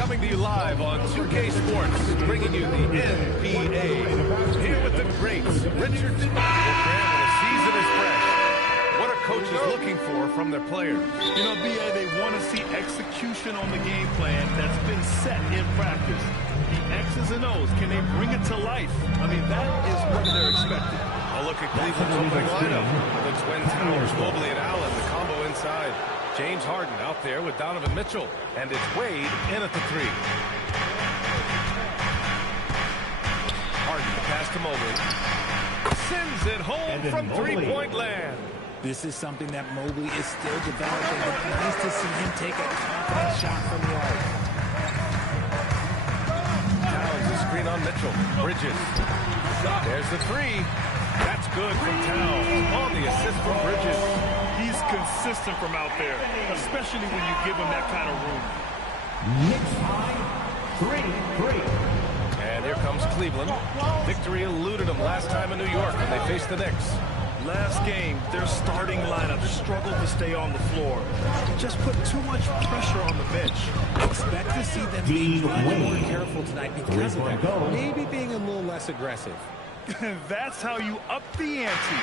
coming to you live on 2K Sports, bringing you the NBA. Here with the greats, Richard and the season is fresh. What are coaches looking for from their players? You know, B.A., they want to see execution on the game plan that's been set in practice. The X's and O's, can they bring it to life? I mean, that is what they're expecting. A look at Cleveland's opening lineup. The twin towers, Mobley and Allen, the combo inside. James Harden out there with Donovan Mitchell. And it's Wade in at the three. Harden, the pass to Mobley. Sends it home from three-point land. This is something that Mobley is still developing, but nice to see him take a confident shot from the arc. Towns, a screen on Mitchell. Bridges. There's the three. That's good from Towns. On the assist from Bridges. He's consistent from out there, especially when you give him that kind of room. Knicks high, 3-3. And here comes Cleveland. Victory eluded them last time in New York when they faced the Knicks. Last game, their starting lineup struggled to stay on the floor. Just put too much pressure on the bench. Expect to see them being more careful tonight because of that. Maybe being a little less aggressive. That's how you up the ante.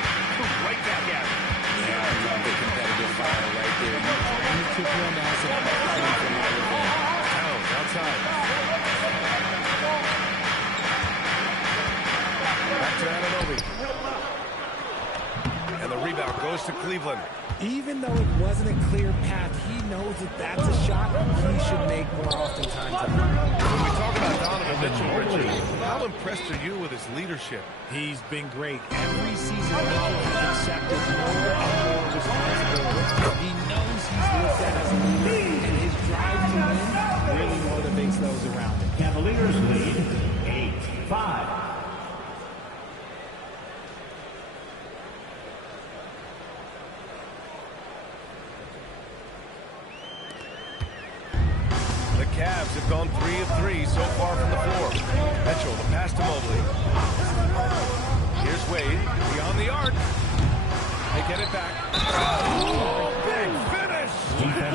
Right back at it. Yeah, I love the competitive fire right there. You took one out and fighting for my revenge. Towns outside. Back to Anunoby. And the rebound goes to Cleveland. Even though it wasn't a clear path, he knows that that's a shot he should make more oftentimes. When we talk about Donovan Mitchell, Richard, how impressed are you with his leadership? He's been great. Every season, Mitchell has accepted more and more responsibility. He knows he's looked at as a leader, and his drive to win really motivates those around him. Cavaliers lead 8-5. Cavs have gone 3 of 3 so far from the floor. Mitchell, the pass to Mobley. Here's Wade, beyond the arc. They get it back. Oh, big finish!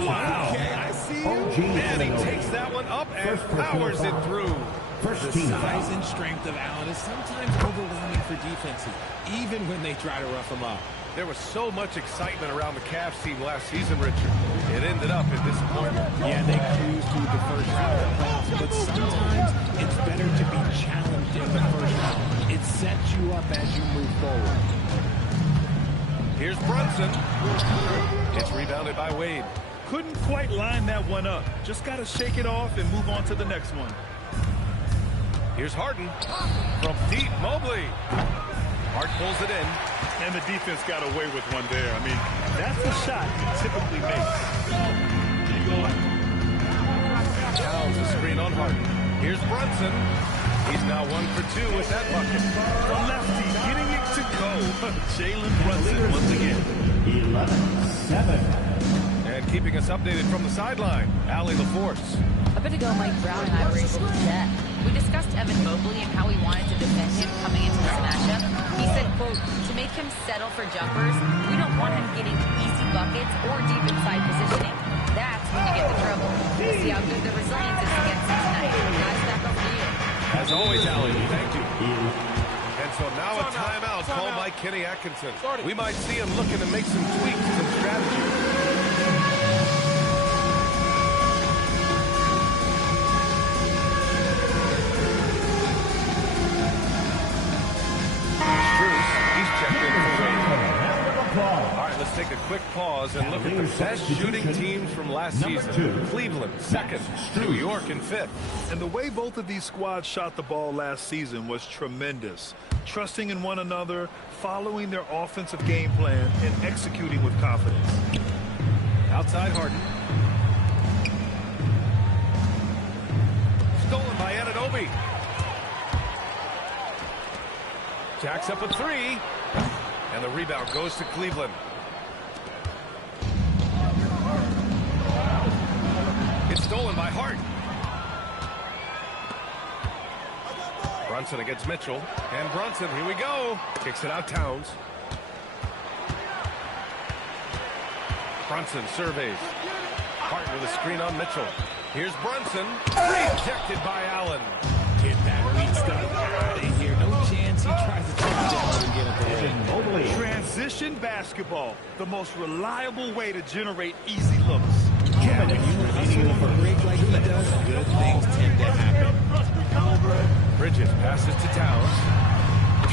Wow. Okay, I see you. And he takes that one up and powers it through. The size and strength of Allen is sometimes overwhelming for defenses, even when they try to rough him up. There was so much excitement around the Cavs team last season, Richard. It ended up in disappointment. Yeah, they cruised through the first round of the playoffs, but sometimes it's better to be challenged in the first round. It sets you up as you move forward. Here's Brunson. It's rebounded by Wade. Couldn't quite line that one up. Just got to shake it off and move on to the next one. Here's Harden. From deep, Mobley. Hart pulls it in. And the defense got away with one there. I mean, that's the shot he typically makes. Towns a screen on Harden. Here's Brunson. He's now 1 for 2 with that bucket. The lefty getting it to go. Jalen Brunson once again. 11-7. And keeping us updated from the sideline, Allie LaForce. A bit ago, Mike Brown and I were able to chat. We discussed Evan Mobley and how he wanted to defend him coming into this matchup. He said, quote, to make him settle for jumpers, we don't want him getting easy buckets or deep inside positioning. That's when you get the trouble. We'll see how good the resilience is against him tonight. Guys, back over to you. As always, Allie, thank you. And so now a timeout called by Kenny Atkinson. We might see him looking to make some tweaks to strategy. All right, let's take a quick pause and look at the best shooting teams from last season. Cleveland, second. New York in fifth. And the way both of these squads shot the ball last season was tremendous. Trusting in one another, following their offensive game plan, and executing with confidence. Outside Harden. Stolen by Anunoby. Jacks up a three. And the rebound goes to Cleveland. It's stolen by Hart. Brunson against Mitchell. And Brunson, here we go. Kicks it out, Towns. Brunson surveys. Hart with a screen on Mitchell. Here's Brunson. Rejected by Allen. Get that weak stuff out of here. No chance he tries to take it down and get it there. Transition basketball, the most reliable way to generate easy looks. Yeah, when you hustle on a break like he does, good things tend to happen. Bridges passes to Towns.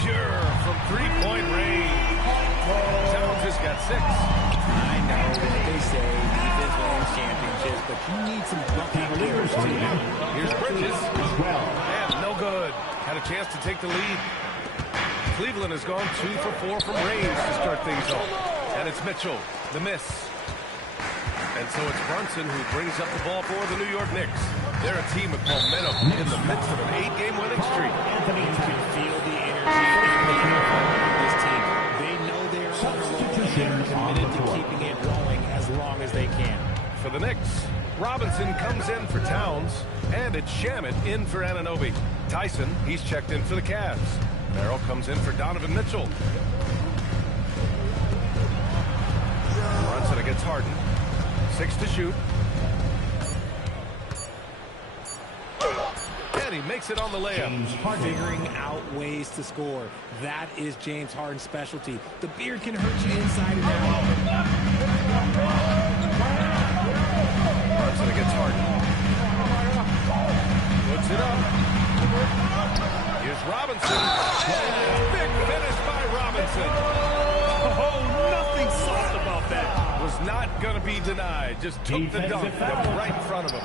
Pure from three-point range. Towns has got 6. I know that they say defense wins championships, but you need some bucket leaders too. Here's Bridges. And no good. Had a chance to take the lead. Cleveland has gone 2 for 4 from range to start things off. And it's Mitchell, the miss. And so it's Brunson who brings up the ball for the New York Knicks. They're a team with momentum in the midst of an 8-game winning streak. You can feel the energy in this team. They know they're on a roll and they're committed to keeping it going as long as they can. For the Knicks, Robinson comes in for Towns, and it's Shamet in for Anunoby. Tyson, he's checked in for the Cavs. Merrill comes in for Donovan Mitchell. Brunson against Harden. 6 to shoot. And he makes it on the layup. Figuring out ways to score. That is James Harden's specialty. The beard can hurt you inside and out. Brunson against Harden. Puts it up. Here's Robinson. Big finish by Robinson. Oh, nothing soft about that. Was not going to be denied. Just took the dunk right in front of him.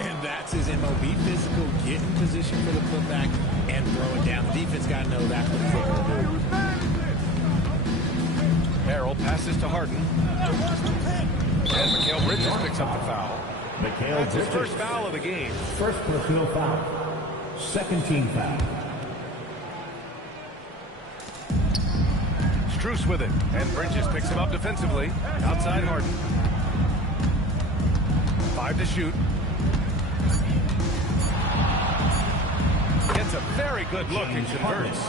And that's his MO. Be physical, get in position for the putback, and throw it down. The defense got to know that's what he's looking to do. Merrill passes to Harden. And Mikal Bridges picks up the foul. That's his first foul of the game. First personal foul. Second team foul. Strus with it. And Bridges picks him up defensively. Outside Harden. 5 to shoot. Gets a very good look and converts.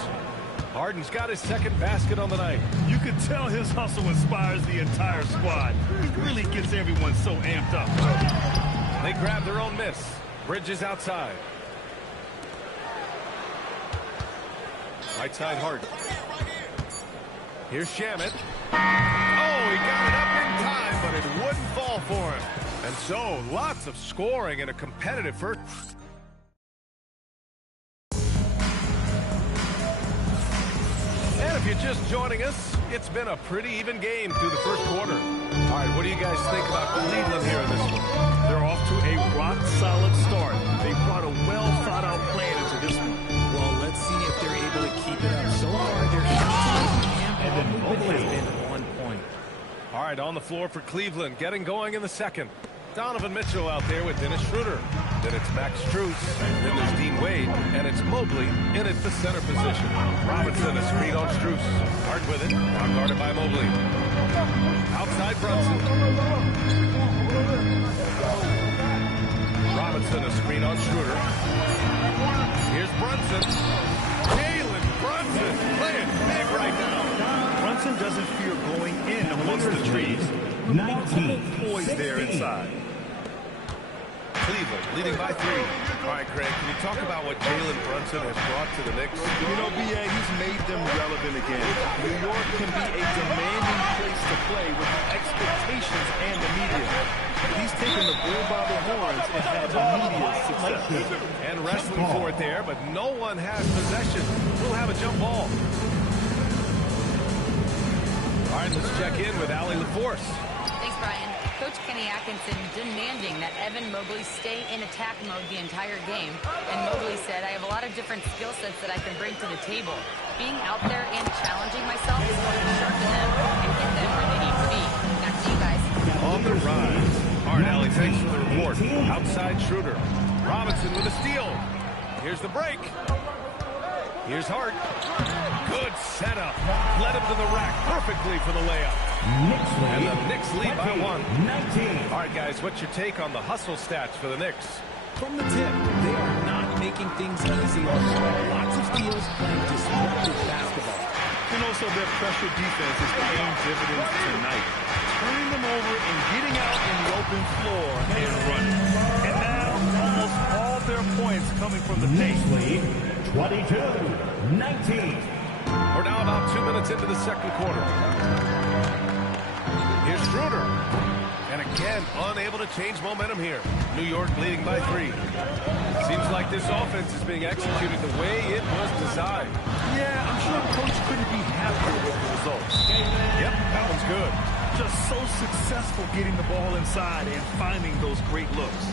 Harden's got his second basket on the night. You can tell his hustle inspires the entire squad. He really gets everyone so amped up. They grab their own miss. Bridges outside. Right side Harden. Here's Shamet. Oh, he got it up in time, but it wouldn't fall for him. And so, lots of scoring in a competitive first. And if you're just joining us, it's been a pretty even game through the first quarter. All right, what do you guys think about Cleveland here in this one? They're off to a rock-solid start. They brought a well-thought-out plan into this one. Well, let's see if they're able to keep it up. So far, their shot movement has been on point. All right, on the floor for Cleveland, getting going in the second. Donovan Mitchell out there with Dennis Schroeder. Then it's Max Strus. Then there's Dean Wade. And it's Mobley in at the center position. Robinson, a screen on Strus. Hard with it. Now guarded by Mobley. Outside Brunson. Robinson, a screen on Schroeder. Here's Brunson. Jalen Brunson playing big right now. Brunson doesn't fear going in amongst the trees. Multiple poise there inside. Cleveland leading by 3. All right, Greg, can you talk about what Jalen Brunson has brought to the Knicks? You know, B.A., he's made them relevant again. New York can be a demanding place to play with expectations and the media. He's taken the bull by the horns and had immediate success. And wrestling for it there, but no one has possession. We'll have a jump ball. All right, let's check in with Allie LaForce. Thanks, Brian. Coach Kenny Atkinson demanding that Evan Mobley stay in attack mode the entire game. And Mobley said, I have a lot of different skill sets that I can bring to the table. Being out there and challenging myself is going to sharpen them and get them where they need to be. Back to you guys. On the rise. All right, Allie, thanks for the report. Outside Schroeder. Robinson with a steal. Here's the break. Here's Hart. Good setup. Led him to the rack perfectly for the layup. And the Knicks lead by 1. All right, guys, what's your take on the hustle stats for the Knicks? From the tip, they are not making things easy. Lots of steals, playing disruptive basketball. And also their pressure defense is paying dividends tonight. Turning them over and getting out in the open floor and running. And now coming from the paint. Next lead, 22-19. We're now about 2 minutes into the second quarter. Here's Schroeder. And again, unable to change momentum here. New York leading by 3. Seems like this offense is being executed the way it was designed. Yeah, I'm sure Coach couldn't be happier with the results. Yep, that one's good. Just so successful getting the ball inside and finding those great looks.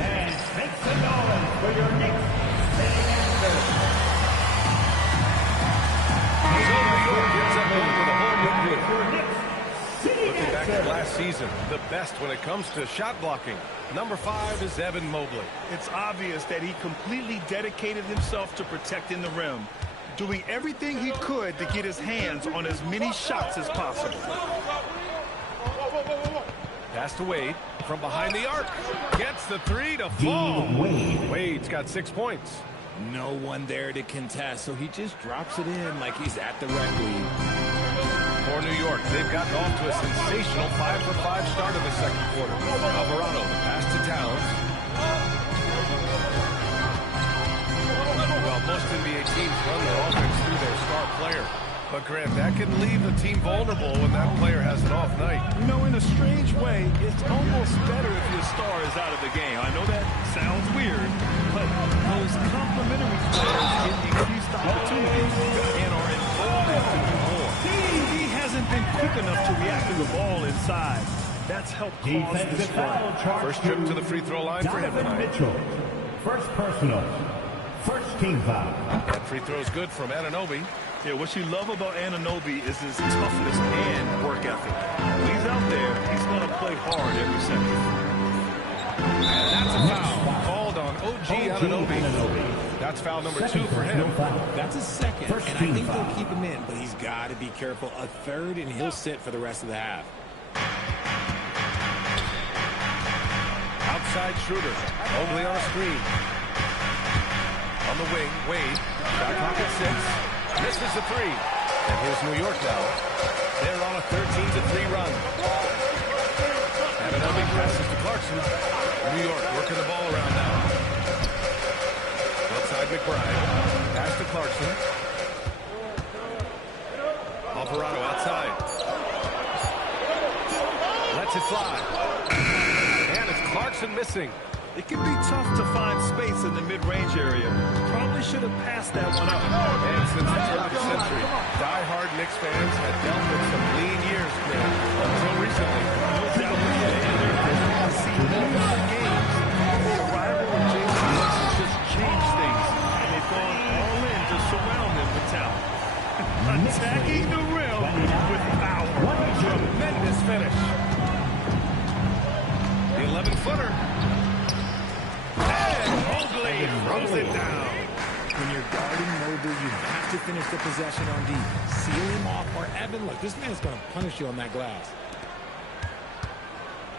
And make some noise for your Knicks sitting answer. So New York gets up with a whole new group. Your Knicks sitting Looking back at answer. last season, the best when it comes to shot blocking. Number 5 is Evan Mobley. It's obvious that he completely dedicated himself to protecting the rim, doing everything he could to get his hands on as many shots as possible. Pass to Wade from behind the arc. Gets the 3 to fall. Wade. Wade's got 6 points. No one there to contest, so he just drops it in like he's at the rec league. For New York, they've gotten off to a sensational 5-for-5 start in the second quarter. Alvarado, the pass to Towns. Well, most NBA teams run their offense through their star player. But, Grant, that can leave a team vulnerable when that player has an off night. You know, in a strange way, it's almost better if your star is out of the game. I know that sounds weird, but those complementary players get increased opportunities and are emboldened to do more. He hasn't been quick enough to react to the ball inside. That's helped cause this Defensive foul run. charge First trip to the free throw line for him Donovan tonight. Mitchell. First personal. First team foul. That free throw is good from Anunoby. Yeah, what you love about Anunoby is his toughness and work ethic. When he's out there, he's going to play hard every second. And that's a foul called on OG Anunoby. That's foul number 2 for him. That's a second, First and I team think foul. they'll keep him in, but he's got to be careful. A third, and he'll sit for the rest of the half. Outside Schroeder. Mobley on a screen. On the wing, Wade. Back pocket 6. Misses the 3. And here's New York now. They're on a 13-3 run. Anunoby passes to Clarkson. New York working the ball around now. Outside McBride. Pass to Clarkson. Alvarado outside. Lets it fly. And it's Clarkson missing. It can be tough to find space in the mid-range area. Probably should have passed that one up. And since the turn of the century, die-hard Knicks fans have dealt with some lean years, Grant, until recently. No doubt that they've seen more games. The arrival of Jason Brooks has just changed things, and they've gone all in to surround them with talent. Attacking the rim with power. Tremendous finish. The 11-footer. And Mobley throws it down. When you're guarding Mobley, you have to finish the possession on D. Seal him off, or Evan, look, this man's going to punish you on that glass.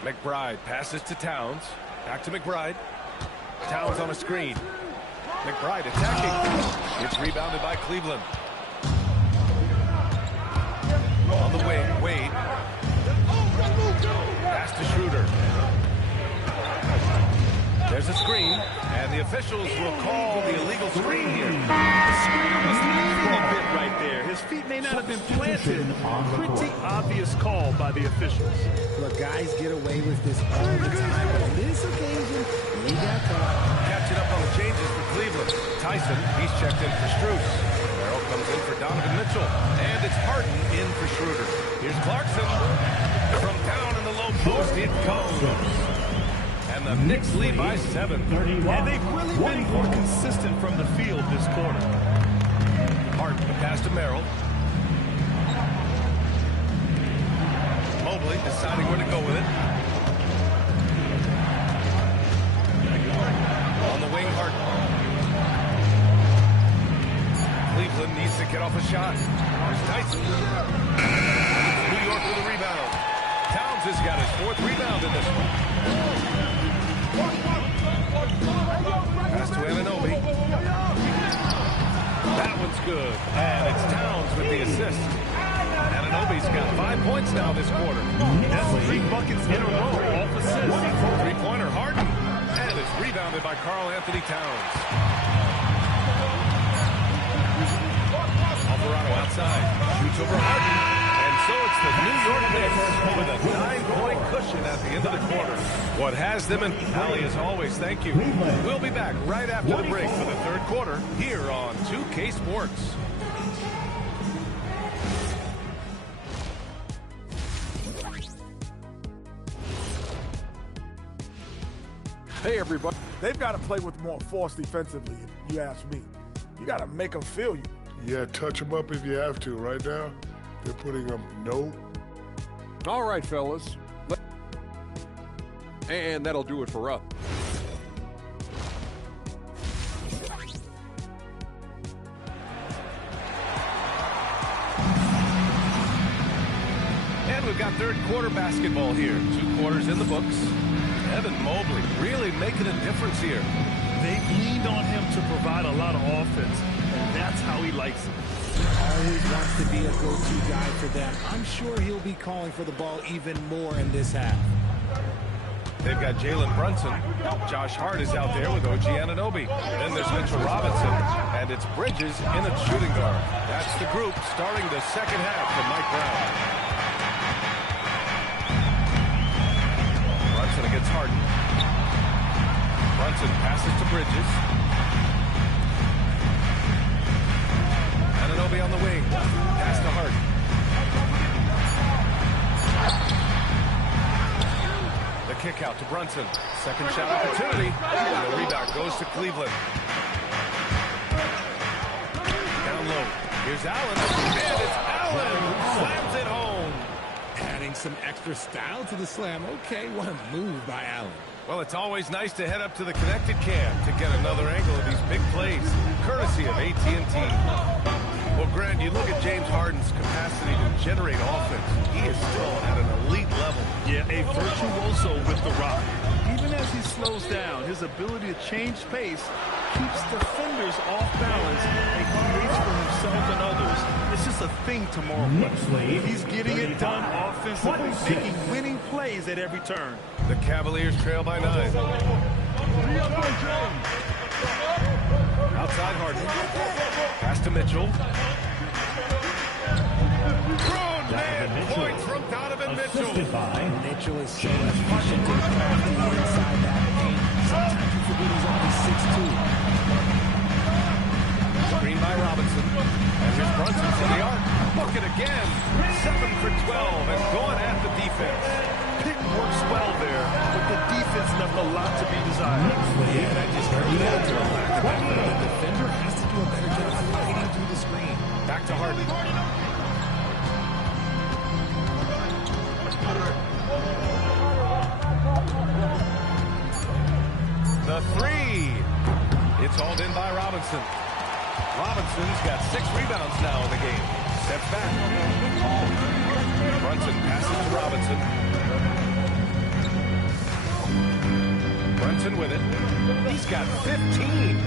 McBride passes to Towns. Back to McBride. Towns on a screen. McBride attacking. It's rebounded by Cleveland. On the wing, Wade. Pass to Schroeder. There's a screen, and the officials will call the illegal screen here. The screener was leaning a bit right there. His feet may not have been planted. Pretty obvious call by the officials. Look, guys get away with this all the time, but on this occasion, he got caught. Catching up on the changes for Cleveland. Tyson, he's checked in for Strus. Merrill comes in for Donovan Mitchell. And it's Harden in for Schroeder. Here's Clarkson. From down in the low post, it goes. And the Knicks lead by 7. And they've really been more consistent from the field this quarter. Harden, the pass to Merrill. Mobley deciding where to go with it. On the wing, Harden. Cleveland needs to get off a shot. There's Tyson. New York with a rebound. Towns has got his 4th rebound in this one. Pass to Anunoby. That one's good. And it's Towns with the assist. Anunoby Ananobi's got 5 points now this quarter. That's 3 buckets in a row off assists. Three-pointer Harden. And it's rebounded by Karl Anthony Towns. Alvarado outside. Shoots over Harden. And so it's the New York Knicks with a 9-point cushion at the end of the quarter. What has them in Allie, as always, thank you. We'll be back right after the break for the third quarter here on 2K Sports. Hey, everybody. They've got to play with more force defensively, if you ask me. You got to make them feel you. Yeah, touch them up if you have to. Right now, they're putting them no. All right, fellas. And that'll do it for us. And we've got third quarter basketball here. 2 quarters in the books. Evan Mobley really making a difference here. They've leaned on him to provide a lot of offense, and that's how he likes it. Always wants to be a go-to guy for them. I'm sure he'll be calling for the ball even more in this half. They've got Jalen Brunson. Josh Hart is out there with OG Anunoby. Then there's Mitchell Robinson. And it's Bridges in a shooting guard. That's the group starting the second half for Mike Brown. Brunson against Harden. Brunson passes to Bridges. Anunoby on the wing. Pass to Harden. The kick out to Brunson. Second shot opportunity. And the rebound goes to Cleveland. Down low. Here's Allen. And it's Allen who slams it home. Adding some extra style to the slam. Okay, what a move by Allen. Well, it's always nice to head up to the connected cam to get another angle of these big plays, courtesy of AT&T. Well, Grant, you look at James Harden's capacity to generate offense. He is still at an elite level. Yeah, a virtuoso with the rock. Even as he slows down, his ability to change pace keeps defenders off balance and creates for himself and others. It's just a thing tomorrow. He's getting it done offensively, making winning plays at every turn. The Cavaliers trail by 9. Outside Harden. Pass to Mitchell. Man, points from Donovan Mitchell. Mitchell is so efficient and crafty inside that paint. Sometimes you forget he's only 6'2". Screen by Robinson. And here's Brunson to the arc. Bucket again. 7 for 12 and going at the defense. Pick works well there, but the defense left a lot to be desired. Yeah, that just hurt that to a lack of effort. The defender has to do a better job sliding through the screen. Back to Harden. The three. It's hauled in by Robinson. Robinson's got 6 rebounds now in the game. Steps back. Brunson passes to Robinson. Brunson with it. He's got 15.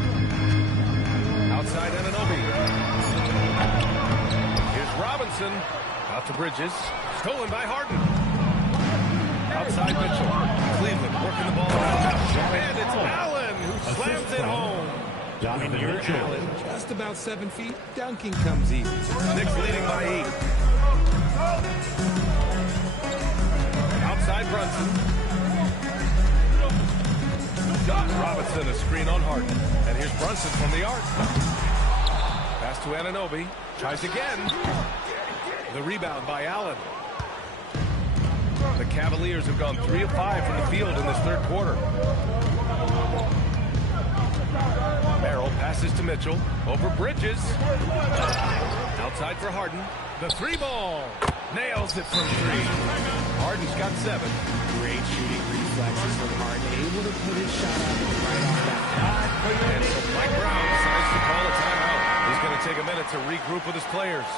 Outside Anunoby. Here's Robinson. Out to Bridges. Stolen by Harden. Outside Mitchell. Cleveland working the ball around. And it's Allen who slams it home. When you're Allen, just about 7 feet, dunking comes easy. Knicks leading by 8. Outside Brunson. Robinson, a screen on Harden. And here's Brunson from the arc. Pass to Anunoby. Tries again. The rebound by Allen. The Cavaliers have gone 3 of 5 from the field in this third quarter. Merrill passes to Mitchell. Over Bridges. Outside for Harden. The 3-ball. Nails it from 3. Harden's got 7. Great shooting reflexes from Harden. Able to put his shot out right off that bat. And so Mike Brown decides to call a timeout. He's going to take a minute to regroup with his players.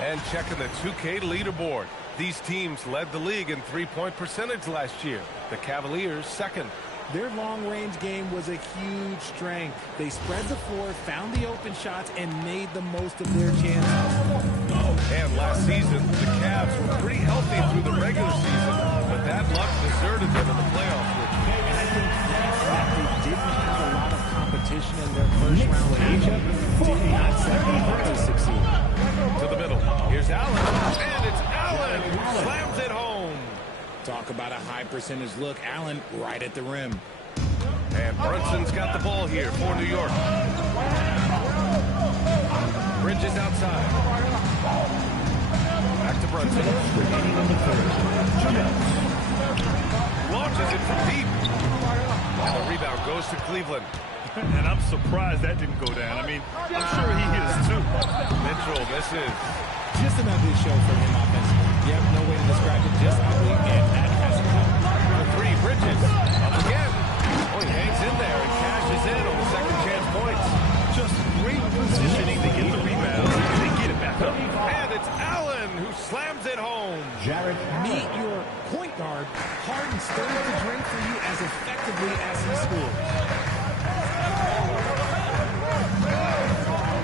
And checking the 2K leaderboard. These teams led the league in three-point percentage last year. The Cavaliers second. Their long-range game was a huge strength. They spread the floor, found the open shots, and made the most of their chances. And last season, the Cavs were pretty healthy through the regular season, but that luck deserted them in the playoffs. And I think that's that they didn't have a lot of competition in their first round matchup. Did not set them up to succeed. To the middle. Here's Allen. And it's Allen who slams it home. Talk about a high percentage look. Allen right at the rim. And Brunson's got the ball here for New York. Bridges outside. Back to Brunson. Launches it from deep. And the rebound goes to Cleveland. And I'm surprised that didn't go down. I mean, I'm sure he is too. Mitchell misses. Just an ugly show for him offensively. Yep, no way to describe it. Just ugly, and that has to come. For three, Bridges. Up again. Oh, he hangs in there and cashes in on the second chance points. Just great positioning to get the rebound and they get it back up. And it's Allen who slams it home. Jarrett Meet your point guard. Harden stirs the drink for you as effectively as he scores.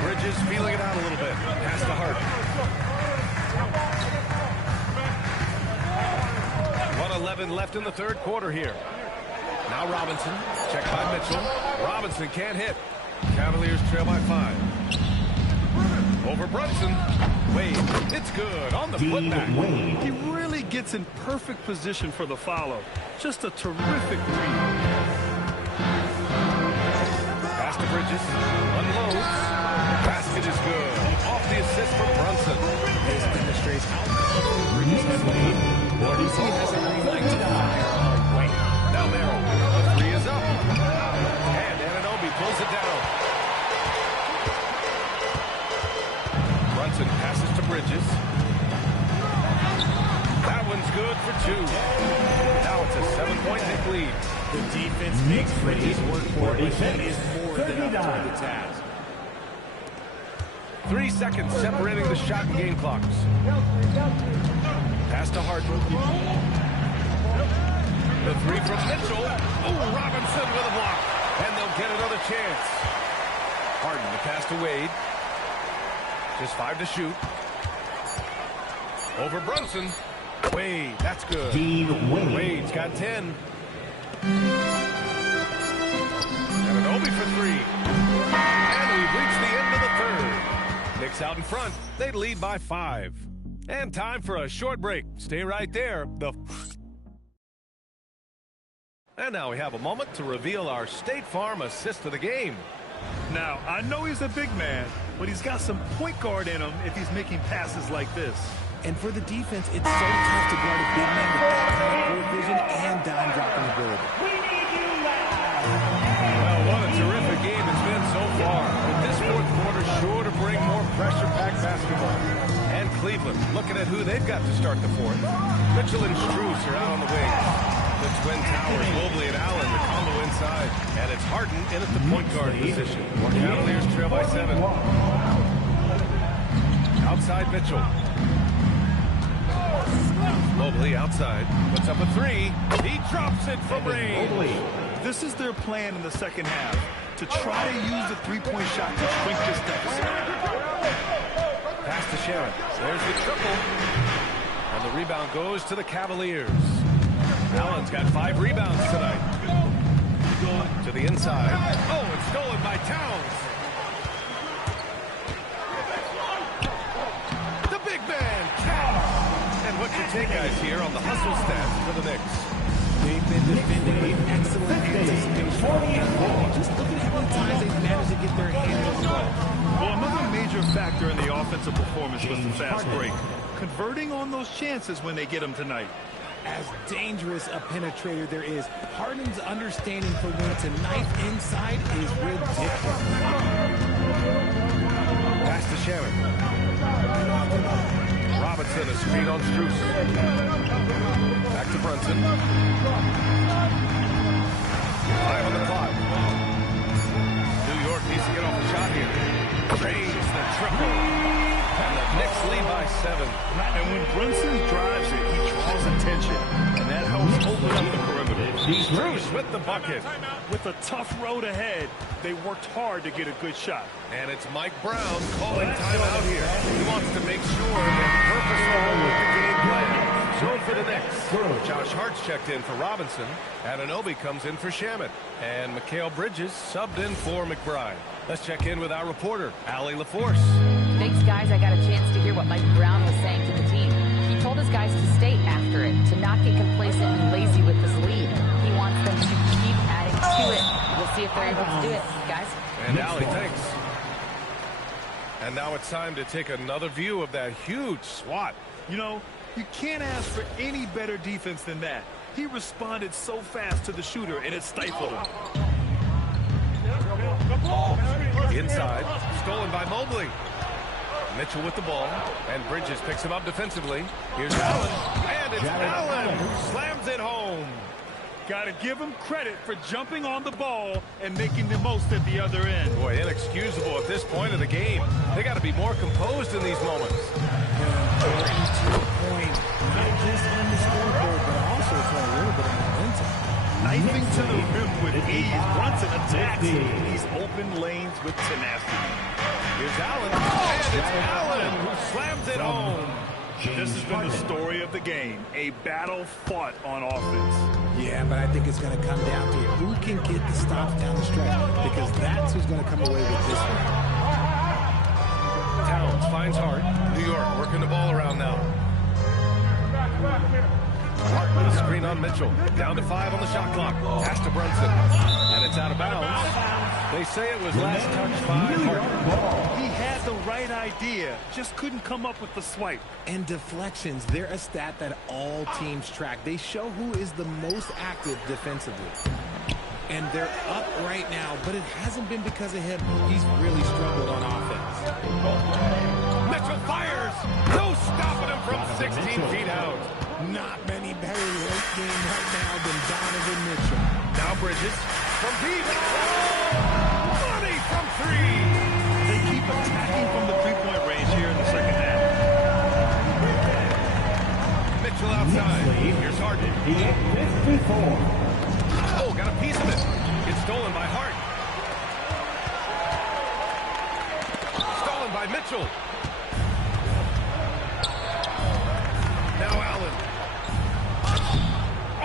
Bridges feeling it out a little bit. Pass to Harden. 1:11 left in the third quarter here. Now Robinson. Checked by Mitchell. Robinson can't hit. Cavaliers trail by 5. Over Brunson. Wade. It's good on the putback. He really gets in perfect position for the follow. Just a terrific read. Pass to Bridges. Unloads. Basket is good. Off the assist from Brunson. This demonstrates how confident Bridges has made. Or does he has a green light to fire away? Now Merrill. The three is up. And Anunoby pulls it down. Brunson passes to Bridges. That one's good for 2. Now it's a 7-point Knick lead. The defense makes Bridges work for it, but he is more than up to the task. 3 seconds separating the shot and game clocks. Pass to Harden. The three from Mitchell. Oh, Robinson with a block. And they'll get another chance. Harden to pass to Wade. Just 5 to shoot. Over Brunson. Wade, that's good. Wade's got 10. Anunoby for 3. And we've reached the end of the third. Knicks out in front. They lead by 5. And time for a short break. Stay right there. And now we have a moment to reveal our State Farm assist of the game. Now, I know he's a big man, but he's got some point guard in him if he's making passes like this. And for the defense, it's so tough to guard a big man with that kind of court vision and dime dropping ability. Well, what a terrific game it's been so far. But this fourth quarter sure to bring more pressure-packed basketball. And Cleveland looking at who they've got to start the fourth. Mitchell and Strus are out on the wings. The twin towers, Mobley and Allen, the combo inside. And it's Harden in at the point guard position. Cavaliers trail by 7. Outside Mitchell. Mobley outside. Puts up a 3. He drops it from range. This is their plan in the second half, to try to use the three-point shot to shrink this deficit. Pass to Sharon. There's the triple. And the rebound goes to the Cavaliers. Allen's got 5 rebounds tonight. To the inside. Oh, it's stolen by Towns. The big man, Towns. And what's your take, guys, here on the hustle stats for the Knicks? They've been defending with excellent anticipation. Just look at how many times they've managed to get their hands on the ball. Well, another major factor in the offensive performance was the fast break. Converting on those chances when they get them tonight. As dangerous a penetrator there is, Harden's understanding for when to knife inside is ridiculous. Pass to Sharon. Robinson, a screen on Strus. Back to Brunson. 5 on the clock. New York needs to get off the shot here. Drains the triple. And the Knicks lead by 7. And when Brunson drives it, he draws attention. And that helps open up the perimeter. Strus with the bucket. With a tough road ahead, they worked hard to get a good shot. And it's Mike Brown calling timeout here. He wants to make sure they're perfect Josh Hart's checked in for Robinson. Anunoby comes in for Shamet. And Mikal Bridges subbed in for McBride. Let's check in with our reporter, Allie LaForce. Thanks, guys. I got a chance to hear what Mike Brown was saying to the team. He told his guys to stay after it, to not get complacent and lazy with this lead. He wants them to keep adding to it. We'll see if they're able to do it, guys. And Allie, thanks. And now it's time to take another view of that huge swat. You know, you can't ask for any better defense than that. He responded so fast to the shooter, and it stifled him. Inside, stolen by Mobley. Mitchell with the ball, and Bridges picks him up defensively. Here's Allen, and it's Allen who slams it home. Got to give him credit for jumping on the ball and making the most at the other end. Boy, inexcusable at this point of the game. They got to be more composed in these moments. Getting to a point, not just on the scoreboard, but also for a little bit of momentum. Knifing to the rim with ease. Brunson attacks these open lanes with tenacity. Here's Allen, and it's Allen who slams it home. This has been the story of the game, a battle fought on offense. Yeah, but I think it's going to come down to who can get the stops down the stretch, because that's who's going to come away with this one. Towns finds Hart. New York working the ball around now. Hart with a screen on Mitchell. Down to 5 on the shot clock. Pass to Brunson. And it's out of bounds. They say it was last touched by Hart. He had the right idea, just couldn't come up with the swipe. And deflections, they're a stat that all teams track. They show who is the most active defensively. And they're up right now, but it hasn't been because of him. He's really struggled on offense. Mitchell fires. No stopping him from 16 feet out. Not many better late game right now than Donovan Mitchell. Now Bridges from deep. Money from 3. They keep attacking from the three-point range here in the second half. Mitchell outside. Here's Harden. Oh, got a piece of it. It's stolen by Hart. Stolen by Mitchell. Now Allen.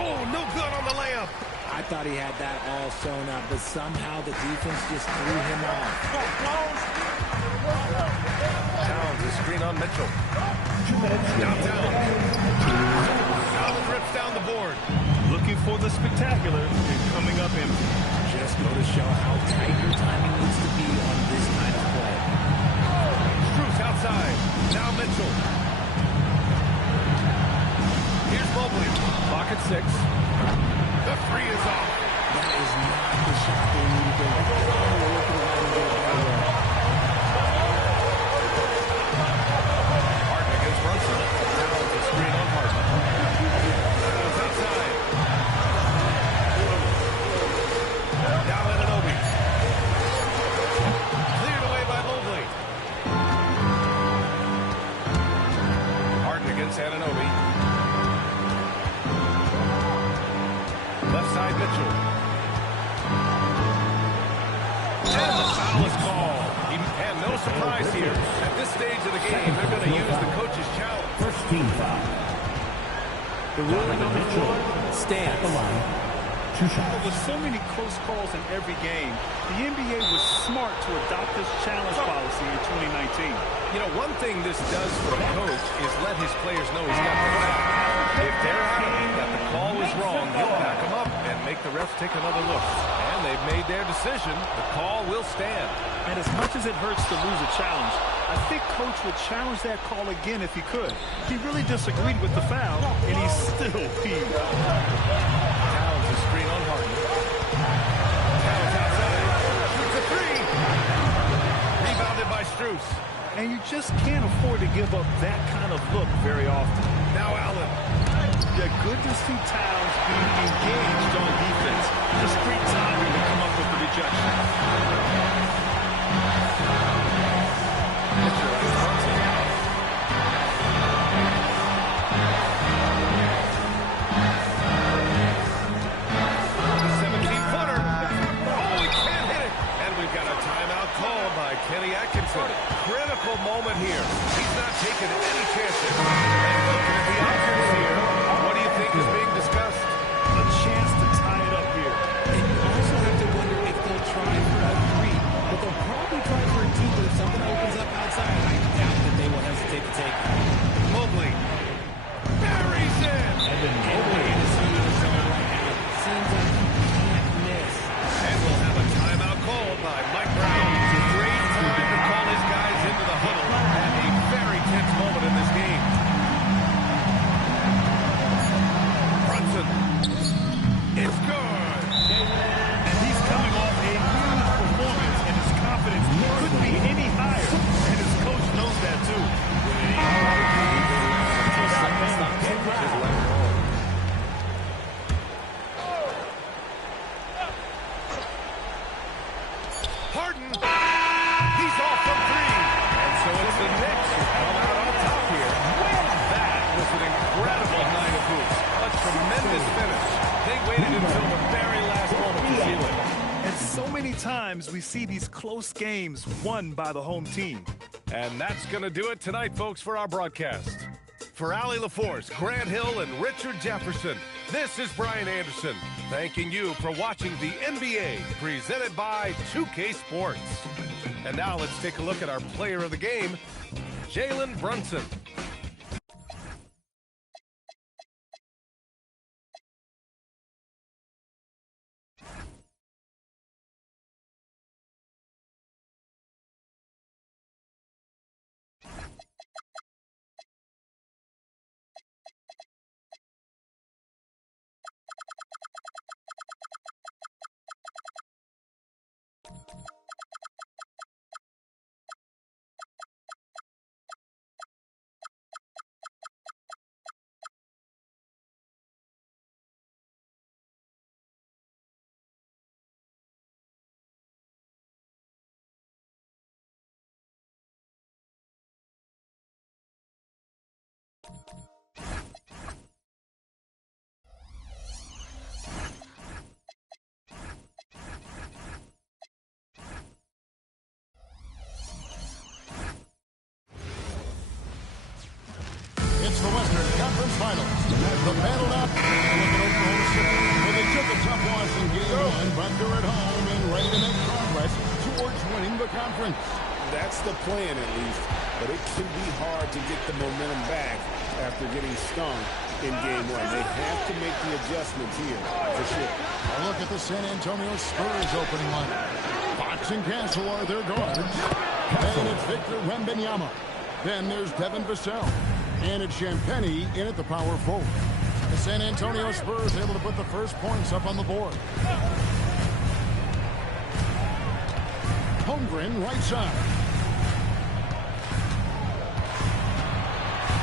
Oh, no good on the layup. I thought he had that all sewn up, but somehow the defense just threw him off. Towns, the screen on Mitchell. Now Towns. Towns rips down the board. Looking for the spectacular and coming up empty. Just go to show how tight your timing needs to be on this kind of play. Strus outside. Now Mitchell. Here's Mobley. Clock at 6. The 3 is off. That is not the shot they need to Harden against Brunson. Towns, the screen on Harden. Towns outside. Now Anunoby. Cleared away by Mobley. Harden against Anunoby. Left side Mitchell. And the foul is called. And no surprise here. At this stage of the game, they're going to use the coach's challenge. First team foul. The ruling on Mitchell stands. The line. 2 shots. With so many close calls in every game, the NBA was smart to adopt this challenge policy in 2019. You know, one thing this does for a coach is let his players know he's got the foul. If they're adamant that the call was wrong, he'll back them up and make the refs take another look. And they've made their decision. The call will stand. And as much as it hurts to lose a challenge, I think Coach would challenge that call again if he could. He really disagreed with the foul, and he's still peeved. Towns is screen on Harden. Towns outside. Shoots a 3. Rebounded by Strus. And you just can't afford to give up that kind of look very often. Now Allen. Yeah, good to see Towns being engaged on defense. Discreet timing to come up with the rejection. Mitchell against Brunson. 17-footer. Oh, he can't hit it. And we've got a timeout called by Kenny Atkinson. Critical moment here. He's not taking any chances. And looking at the options here, what do you think is being discussed? times we see these close games won by the home team. And that's going to do it tonight, folks, for our broadcast. For Allie LaForce, Grant Hill, and Richard Jefferson, this is Brian Anderson, thanking you for watching the NBA presented by 2K Sports. And now let's take a look at our player of the game, Jalen Brunson. It's the Western Conference Finals. As the battle out, look at Oklahoma City. Well, they took a tough loss in game one, but they're at home and ready to make progress towards winning the conference. That's the plan, at least. But it can be hard to get the momentum back after getting stung in game one. They have to make the adjustments here, for sure. A look at the San Antonio Spurs opening line. Fox and Castle are their guards. And it's Victor Wembanyama. Then there's Devin Vassell. And it's Champagnie in at the power forward. The San Antonio Spurs able to put the first points up on the board. Holmgren right side.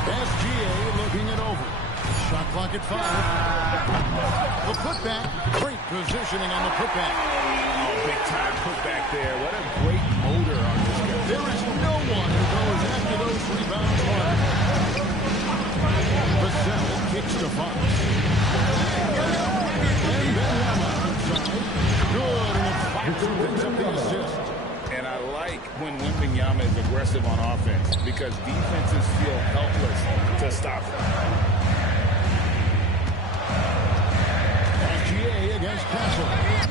SGA looking it over. Shot clock at 5. The putback. Great positioning on the putback. Oh, big time putback there. What a great motor on this guy. There is no one who goes after those rebounds hard. Vassell kicks to Fox. And Wembanyama outside. Good, and it's Fox who picks up the assist. And I like when Wembanyama is aggressive on offense because defenses feel helpless to stop him. SGA against Castle.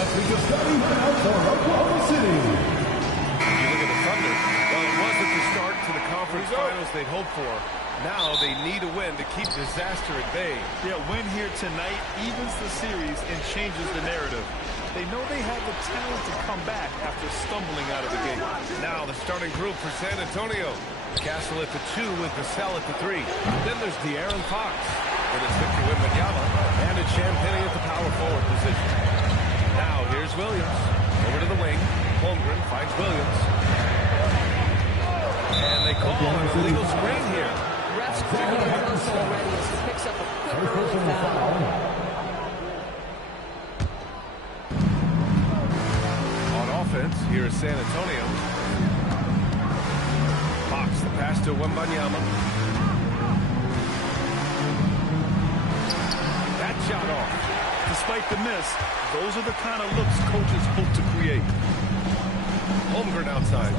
Selecting the starting lineup for Oklahoma City. You look at the Thunder. Well, it wasn't the start to the conference finals they'd hoped for. Now they need a win to keep disaster at bay. Yeah, win here tonight evens the series and changes the narrative. They know they have the talent to come back after stumbling out of the gate. Now the starting group for San Antonio. Castle at the 2 with Vassell at the 3. Then there's De'Aaron Fox. Then it's Victor Wembanyama. And it's Champagnie at the power forward position. Now here's Williams. Over to the wing. Holmgren finds Williams. And they call an illegal screen here. Ref's calling it personal already as he picks up a quick early foul. On offense, here is San Antonio. Fox, the pass to Wembanyama. That shot off. Despite the miss, those are the kind of looks coaches hope to create. Holmgren outside.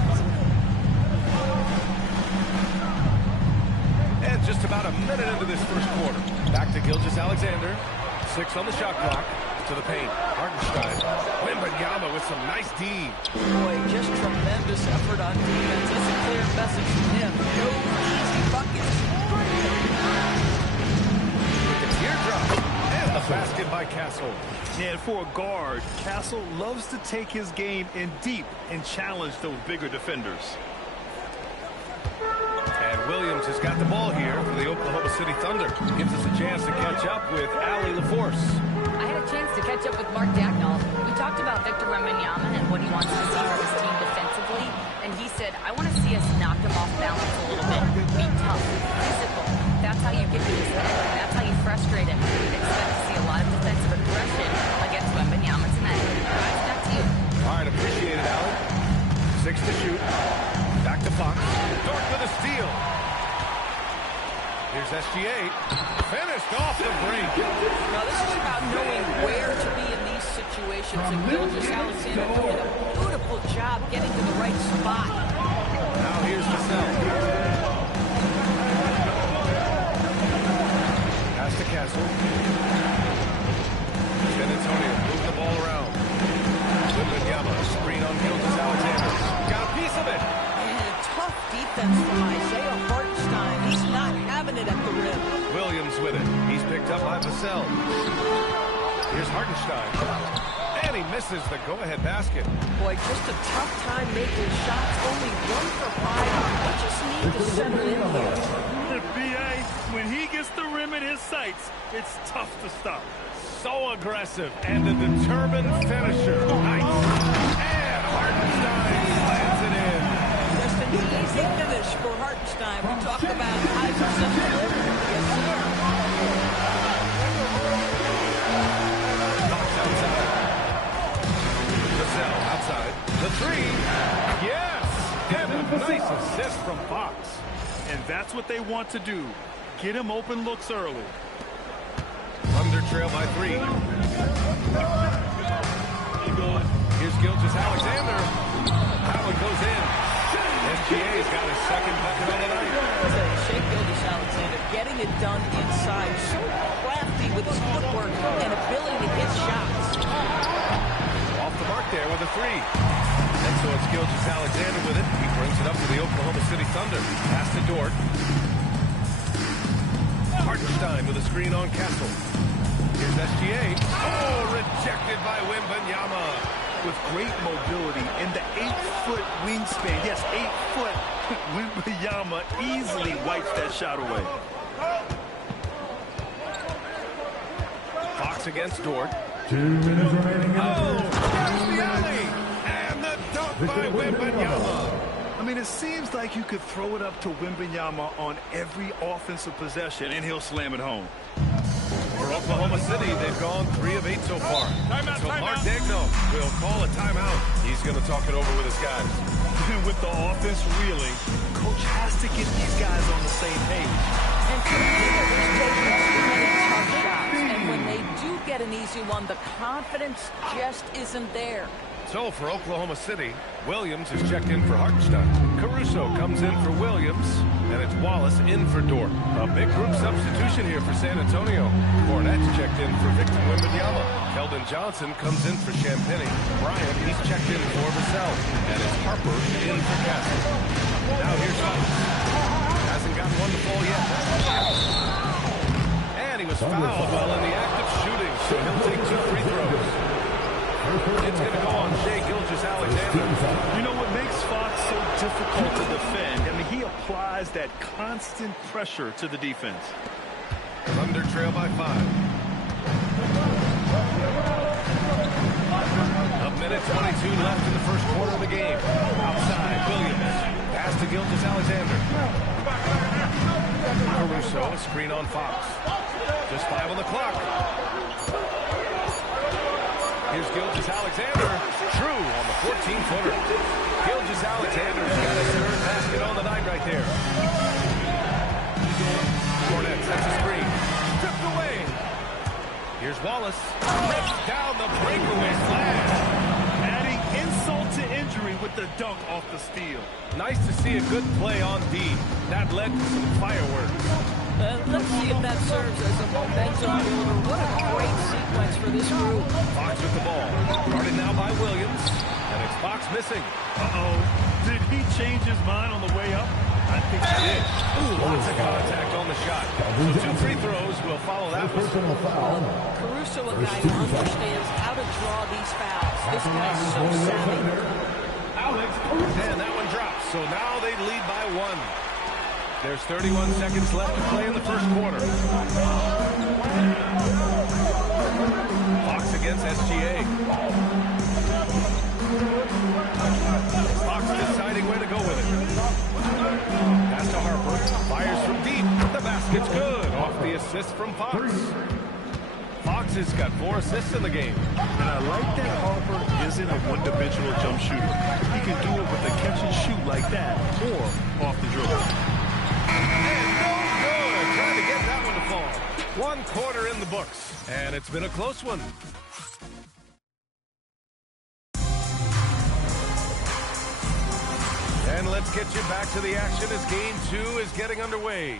And just about a minute into this first quarter. Back to Gilgeous-Alexander. 6 on the shot clock. To the paint. Hartenstein. Wembanyama with some nice D. Boy, just tremendous effort on defense. That's a clear message from him. No easy buckets. With the teardrop. And the basket by Castle. And for a guard, Castle loves to take his game in deep and challenge those bigger defenders. And Williams has got the ball here for the Oklahoma City Thunder. Gives us a chance to catch up with Allie LaForce. I had a chance to catch up with Mark Dagnall. We talked about Victor Wembanyama and what he wants to see from his team defensively. And he said, I want to see us knock him off balance a little bit. Be tough, physical. That's how you get to his head. That's how you frustrate him. We'd expect to see a lot of defensive aggression against Wembanyama tonight. Guys, back to you. All right, appreciate it, Allie. 6 to shoot. Back to Fox. Dort with a steal. Here's SGA. Finished off the break. Now, this is about knowing where to be in these situations. And Gilgeous-Alexander doing a beautiful job getting to the right spot. Now here's Vassell. Pass to Castle. San Antonio moving the ball around. Wembanyama, screen on Gilgeous-Alexander. Got a piece of it. And tough defense from Isaiah Hartenstein. He's not having it at the rim. Williams with it. He's picked up by Vassell. Here's Hartenstein. And he misses the go-ahead basket. Boy, just a tough time making shots. Only 1 for 5. We just need to send it in here. B.A., when he gets the rim in his sights, it's tough to stop. So aggressive and a determined finisher. Nice. And Hartenstein slams it in. Just an easy finish for Hartenstein. We talk about high percentage delivery. Yes, sir. Fox outside. Vassell outside. The 3. Yes. And a nice assist from Fox. And that's what they want to do. Get him open looks early. Thunder trail by 3. Here's Gilgeous-Alexander. That one goes in. SGA's got his second bucket of the night. Shea Gilgeous-Alexander getting it done inside. So crafty with his footwork and ability to hit shots. Off the mark there with a 3. And so it's Gilgeous-Alexander with it. He brings it up to the Oklahoma City Thunder. Pass to Dort. Hartenstein with a screen on Castle. Here's SGA. Oh, rejected by Wembanyama. With great mobility and the 8-foot wingspan. Yes, 8-foot. Wembanyama easily wipes that shot away. Fox against Dort. 2 minutes remaining. Oh, there's the alley. And the dunk by Wembanyama. I mean, it seems like you could throw it up to Wembanyama on every offensive possession, and he'll slam it home. For Oklahoma City, they've gone 3 of 8 so far. So Mark Dagnall will call a timeout. He's going to talk it over with his guys. With the offense reeling, coach has to get these guys on the same page. And tonight, they're taking too many tough shots. And when they do get an easy one, the confidence just isn't there. So for Oklahoma City, Williams is checked in for Hartenstein. Caruso comes in for Williams, and it's Wallace in for Dort. A big group substitution here for San Antonio. Cornette's checked in for Victor Wembanyama. Keldon Johnson comes in for Champagny. Bryant, he's checked in for Vassell. And it's Harper in for Castle. Now here's Fox. Hasn't got one to fall yet. And he was fouled while in the act of shooting, so he'll take 2 free throws. It's going to go on Shai Gilgeous-Alexander. You know what makes Fox so difficult to defend? I mean, he applies that constant pressure to the defense. Thunder trail by 5. A minute 22 left in the first quarter of the game. Outside, Williams. Pass to Gilgeous-Alexander. Caruso, a screen on Fox. Just 5 on the clock. Here's Gilgeous-Alexander. True on the 14-footer. Gilgeous-Alexander's got his 3rd basket on the night right there. Cornette sets a screen. Stripped away. Here's Wallace. Rips down the breakaway slash. Adding insult to injury with the dunk off the steal. Nice to see a good play on D. That led to some fireworks. Let's see if that serves as a momentum builder. What a great sequence for this group. Fox with the ball. Guarded now by Williams. And it's Fox missing. Uh-oh. Did he change his mind on the way up? I think he did. Ooh, lots of contact on the shot. So 2 free throws will follow that one. Caruso, a guy who understands how to draw these fouls. This guy's so savvy. And that one drops. So now they lead by 1. There's 31 seconds left to play in the first quarter. Fox against SGA. Fox deciding where to go with it. Pass to Harper. Fires from deep. The basket's good. Off the assist from Fox. Fox has got 4 assists in the game. And I like that Harper isn't a one-dimensional jump shooter. He can do it with a catch and shoot like that or off the dribble. And no good. Trying to get that one to fall. 1 quarter in the books. And it's been a close one. And let's get you back to the action as game 2 is getting underway.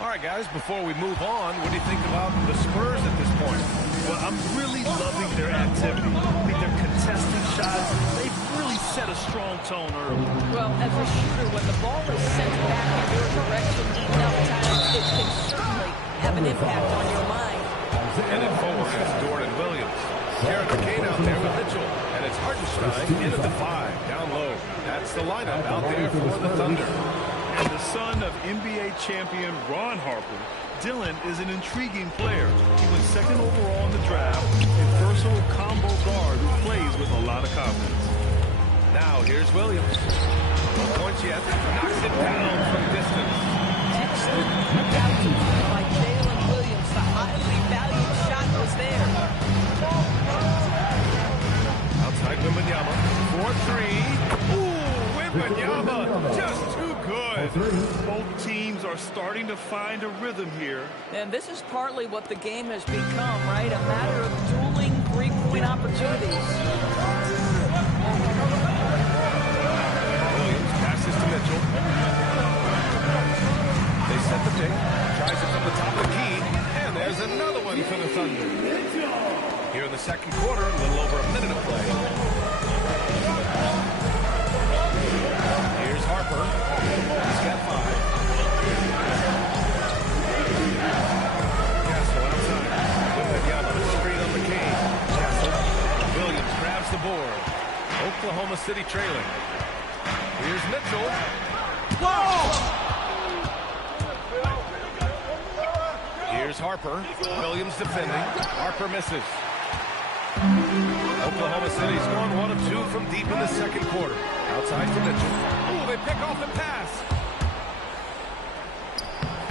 All right, guys, before we move on, what do you think about the Spurs at this point? Well, I'm really loving their activity. I mean, they're contesting shots. They've really set a strong tone early. Well, as a shooter, when the ball is sent back in your direction enough times, it can certainly have an impact on your mind. And in forward is Dort and Williams. Jared McCain out there with Mitchell. And it's Hartenstein in at the 5, down low. That's the lineup out there for the Thunder. And the son of NBA champion Ron Harper, Dylan is an intriguing player. He was 2nd overall in the draft, a versatile combo guard who plays with a lot of confidence. Now here's Williams. No points yet. Knocks it down from distance. Excellent by Jalen Williams. The highly valued shot was there. Outside Wembanyama. 4-3. Ooh, Wembanyama just too good. Both teams are starting to find a rhythm here. And this is partly what the game has become, right? A matter of dueling 3-point opportunities. Williams passes to Mitchell. They set the pick. Tries it from the top of the key. And there's another one for the Thunder. Here in the second quarter, a little over a minute of play. Here's Harper. He's got 5. Castle outside. Wembanyama, screen on McCain. Castle. Williams grabs the board. Oklahoma City trailing. Here's Mitchell. Whoa! Here's Harper. Williams defending. Harper misses. Oklahoma City's gone 1 of 2 from deep in the second quarter. Outside to Mitchell. Ooh, they pick off the pass.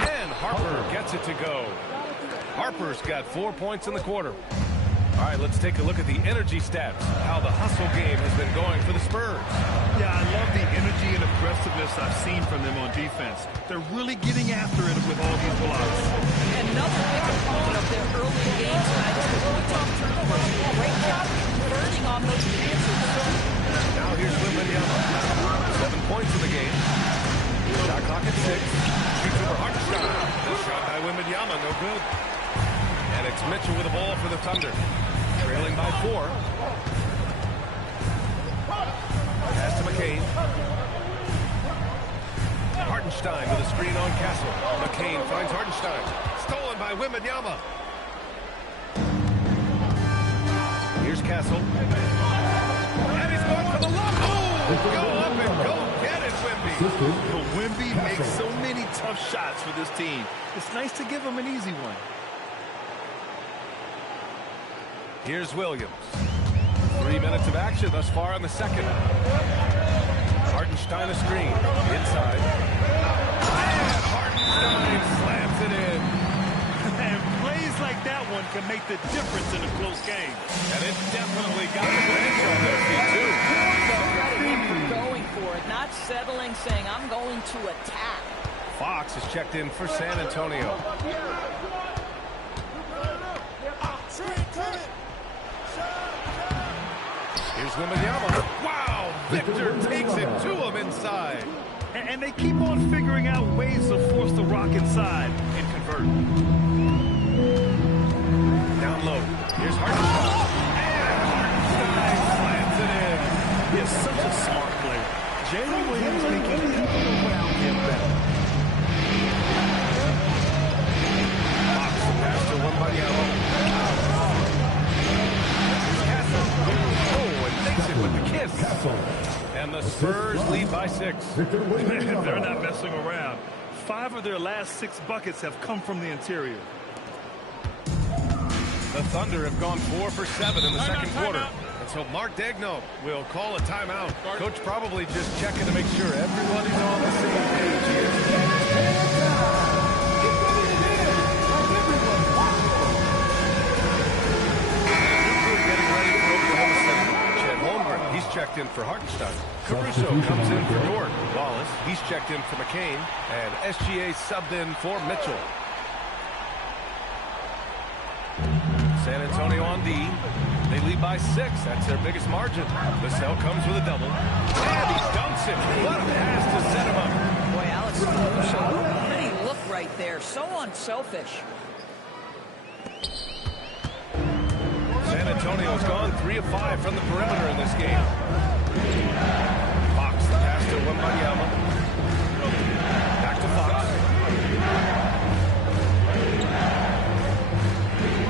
And Harper gets it to go. Harper's got 4 points in the quarter. All right, let's take a look at the energy stats. How the hustle game has been going for the Spurs. Yeah, I love the energy and aggressiveness I've seen from them on defense. They're really getting after it with all these blocks. Another big component of their early game tonight is the really tough turnovers. Great job converting on those chances. Now here's Wembanyama. 7 points in the game. Shot clock at 6. Shoots over Hartenstein. The shot by Wembanyama, no good. And it's Mitchell with the ball for the Thunder. Trailing by 4. Pass to McCain. Hartenstein with a screen on Castle. McCain finds Hartenstein. Stolen by Wembanyama. Here's Castle. And he's going for the lob. Oh, go up and go get it, Wemby. Wemby makes so many tough shots for this team. It's nice to give him an easy one. Here's Williams. 3 minutes of action thus far in the second. Hartenstein a screen. Inside. And Hartenstein slams it in. And plays like that one can make the difference in a close game. And it definitely got the bench on their feet, too. Credit him for going for it, not settling, saying, I'm going to attack. Fox is checked in for San Antonio. Here's Wembanyama. Wow! Victor takes it to him inside. And they keep on figuring out ways to force the Rock inside and convert. Down low. Here's Hartenstein. And Hartenstein slams it in. He's such a smart player. Jalen Williams making everyone around him better. Fox the pass to Wembanyama. Makes it with the kiss. And the Spurs lead by 6. They're not messing around. 5 of their last 6 buckets have come from the interior. The Thunder have gone 4 for 7 in the second quarter. And so Mark Daigneault will call a timeout. Coach probably just checking to make sure everybody's on the same page here. He's checked in for Hartenstein. Caruso comes in for Dort. Wallace, he's checked in for McCain. And SGA subbed in for Mitchell. San Antonio on D. They lead by 6. That's their biggest margin. Vassell comes with a double. And he dunks it. What a pass to set him up. Boy, Alex Caruso, pretty look right there. So unselfish. San Antonio's gone 3 of 5 from the perimeter in this game. Fox, the pass to Wembanyama. Back to Fox.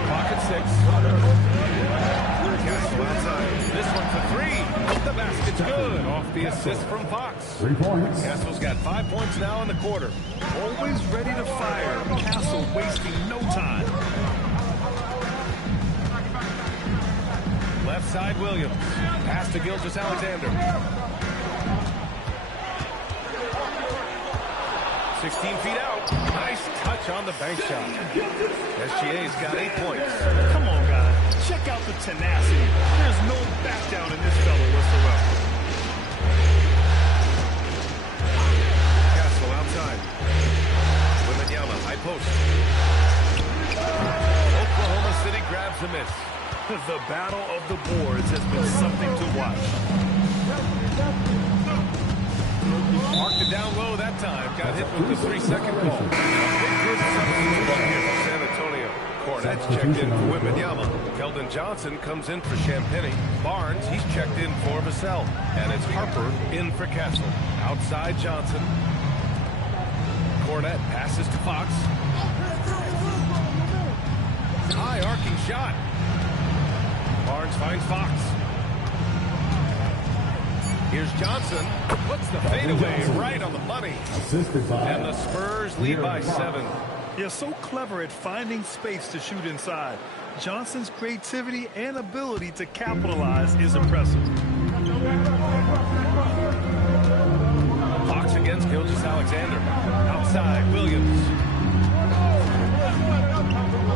Clock at 6. Castle outside. This one for 3. The basket's good. Off the assist from Fox. 3 points. Castle's got 5 points now in the quarter. Always ready to fire. Castle wasting no time. Left side, Williams. Pass to Gilgeous-Alexander. 16 feet out. Nice touch on the bank shot. SGA's got 8 points. Come on, guys. Check out the tenacity. There's no back down in this fellow whatsoever. Castle outside. Wembanyama, high post. Oklahoma City grabs the miss. The battle of the boards has been something to watch. Marked it down low that time. Got hit with the 3-second call. Big group substitution here for San Antonio. Cornette's checked in for Wembanyama. Keldon Johnson comes in for Champagny. Barnes, he's checked in for Vassell. And it's Harper in for Castle. Outside Johnson. Cornette passes to Fox. High arcing shot. Barnes finds Fox. Here's Johnson. Puts the fadeaway right on the money. And the Spurs lead by 7. They're so clever at finding space to shoot inside. Johnson's creativity and ability to capitalize is impressive. Fox against Gilgeous-Alexander. Outside, Williams.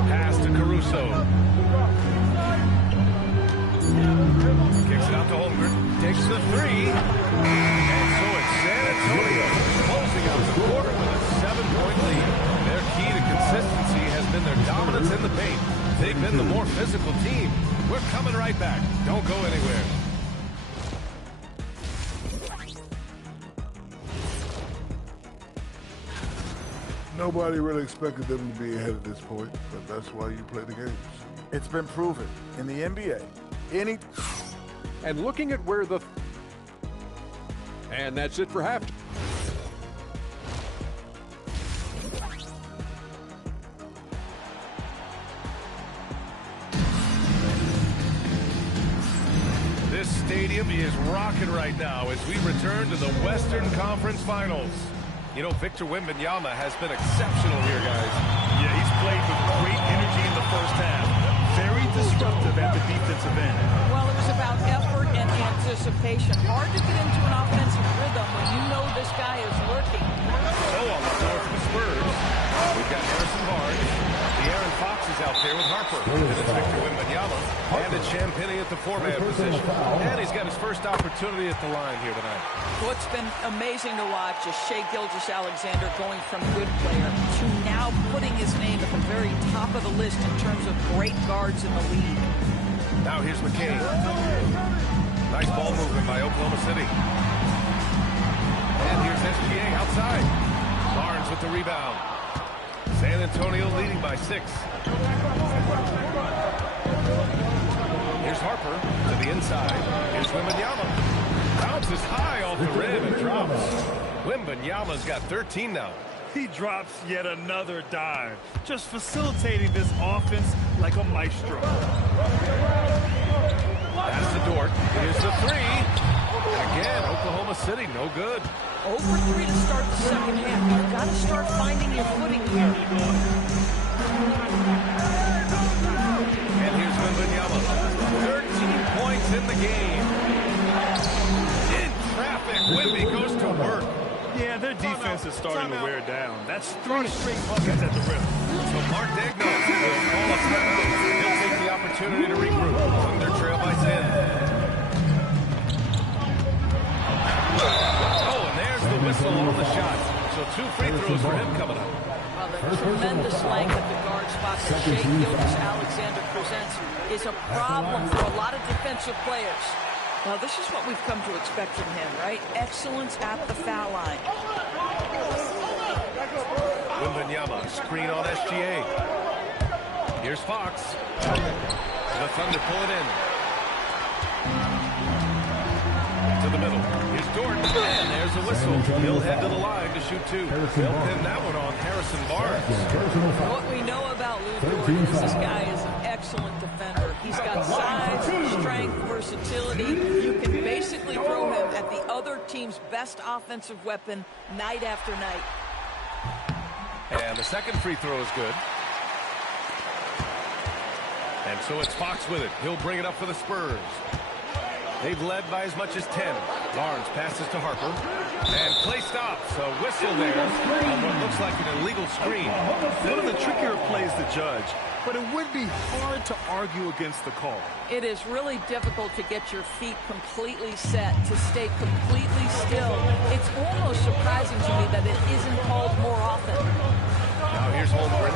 Pass to Caruso. Kicks it out to Holmgren. Takes the 3. And so it's San Antonio closing out the quarter with a 7-point lead. Their key to consistency has been their dominance in the paint. They've been the more physical team. We're coming right back. Don't go anywhere. Nobody really expected them to be ahead at this point, but that's why you play the games. It's been proven in the NBA. And looking at where the... And that's it for half. This stadium is rocking right now as we return to the Western Conference Finals. You know, Victor Wembanyama has been exceptional here, guys. Yeah, he's played with great energy in the first half. Very disruptive at the defensive end. Well, it was about effort and anticipation. Hard to get into an offensive rhythm when you know this guy is lurking. So on the floor for the Spurs, we've got Harrison Barnes. De'Aaron Fox is out there with Harper. And it's Victor Wembanyama. And it's Champagnie at the four-man position. And he's got his first opportunity at the line here tonight. What's been amazing to watch is Shai Gilgeous-Alexander going from good player to now putting his name at the very top of the list in terms of great guards in the league. Now here's McCain. Nice ball movement by Oklahoma City. And here's SGA outside. Barnes with the rebound. San Antonio leading by 6. Here's Harper to the inside. Here's Wembanyama. Bounces high off the rim and drops. Wembanyama's got 13 now. He drops yet another dive, just facilitating this offense like a maestro. That's the Dort. Here's the 3. And again, Oklahoma City, no good. 0 for 3 to start the second half. You've got to start finding your footing here. And here's Wembanyama. 13 points in the game. In traffic, Wemby goes to work. Yeah, their defense is starting to wear down. That's 3 straight buckets at the rim. So Mark Daigneault will call a timeout. He'll take the opportunity to regroup. Thunder trail by 10. Oh, and there's the whistle on the shot. So 2 free throws for him coming up. Well, the tremendous length at the guard spot that Shai Gilgeous-Alexander presents is a problem for a lot of defensive players. Now, this is what we've come to expect from him, right? Excellence at the foul line. Wembanyama, screen on SGA. Here's Fox. The Thunder pull it in. To the middle. Here's Dort. And there's a whistle. He'll head to the line to shoot 2. They'll pin that one on Harrison Barnes. What we know about Lou Dort is this guy is an excellent defender. He's got size, strength, versatility. You can basically throw him at the other team's best offensive weapon night after night. And the second free throw is good. And so it's Fox with it. He'll bring it up for the Spurs. They've led by as much as 10. Barnes passes to Harper. And play stops. A whistle there on what looks like an illegal screen. One of the trickier plays to judge, but it would be hard to argue against the call. It is really difficult to get your feet completely set, to stay completely still. It's almost surprising to me that it isn't called more often. Now here's Holmgren.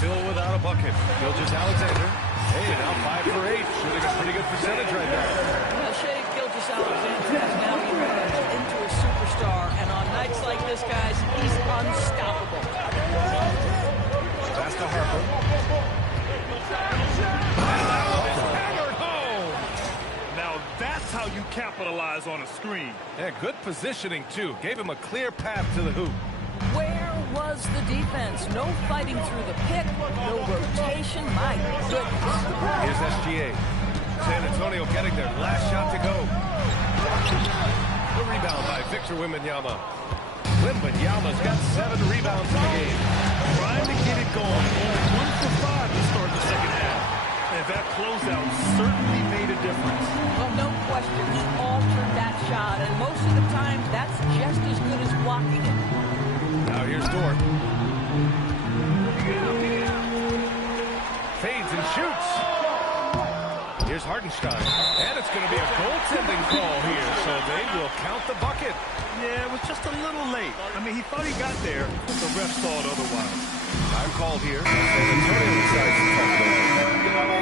Still without a bucket. Gilgeous-Alexander. Hey, now 5 for 8. Shooting a pretty good percentage right now. Shai Gilgeous-Alexander has now emerged into a superstar, and on nights like this, guys, he's unstoppable. Pass to Harper. Hammered home. Now that's how you capitalize on a screen. Yeah, good positioning, too. Gave him a clear path to the hoop. Where was the defense? No fighting through the pick, no rotation. My goodness. Here's SGA. San Antonio getting their last shot to go. The rebound by Victor Wembanyama. Wembanyama's got 7 rebounds in the game. Trying to get it going. 1 for 5 to start the second half. And that closeout certainly made a difference. Well, no question. He altered that shot, and most of the time, that's just as good as blocking it. Now here's Dort. Fades and shoots. Here's Hartenstein. And it's going to be a goaltending call here, so they will count the bucket. Yeah, it was just a little late. I mean, he thought he got there, but the ref saw it otherwise. Time called here. San Antonio decides to touch it.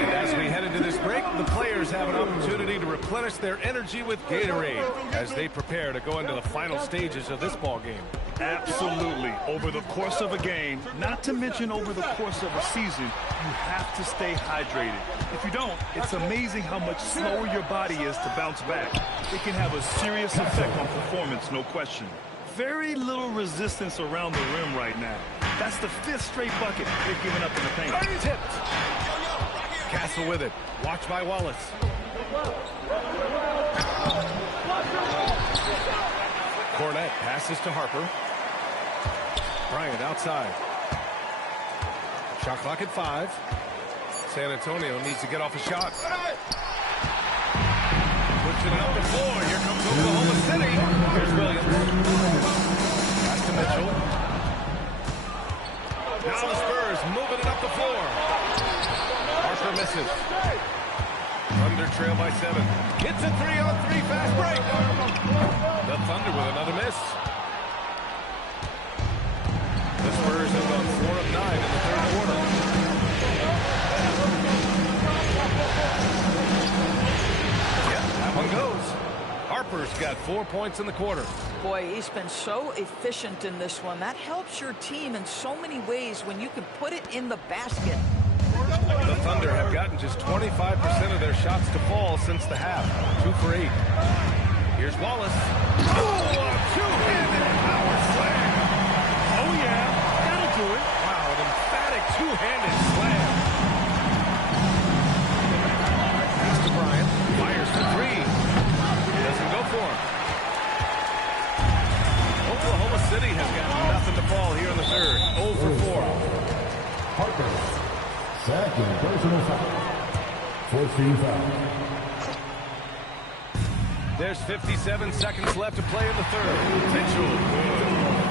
And as we head into this break, the players have an opportunity to replenish their energy with Gatorade as they prepare to go into the final stages of this ball game. Absolutely. Over the course of a game, not to mention over the course of a season, you have to stay hydrated. If you don't, it's amazing how much slower your body is to bounce back. It can have a serious effect on performance, no question. Very little resistance around the rim right now. That's the 5th straight bucket they've given up in the paint. Tipped. Castle with it. Watched by Wallace. Cornette passes to Harper. Bryant outside. Shot clock at 5. San Antonio needs to get off a shot. Pushing it up the floor. Here comes Oklahoma City. Here's Williams. Pass to Mitchell. Now the Spurs moving it up the floor. Harper misses. Thunder trail by 7. Hits a 3-on-3 fast break. The Thunder with another miss. The Spurs have gone 4 of 9 in the 3rd quarter. Yeah, that one goes. Harper's got 4 points in the quarter. Boy, he's been so efficient in this one. That helps your team in so many ways when you can put it in the basket. The Thunder have gotten just 25% of their shots to fall since the half. 2 for 8. Here's Wallace. Oh, a two-handed power slam. Oh, yeah. That'll do it. Wow, an emphatic two-handed slam. Pass to Bryant. Fires for 3. Doesn't go for him. Oklahoma City has got nothing to fall here in the 3rd. 0 for 4. Harper. Second personal foul. 14 foul. There's 57 seconds left to play in the 3rd. Mitchell.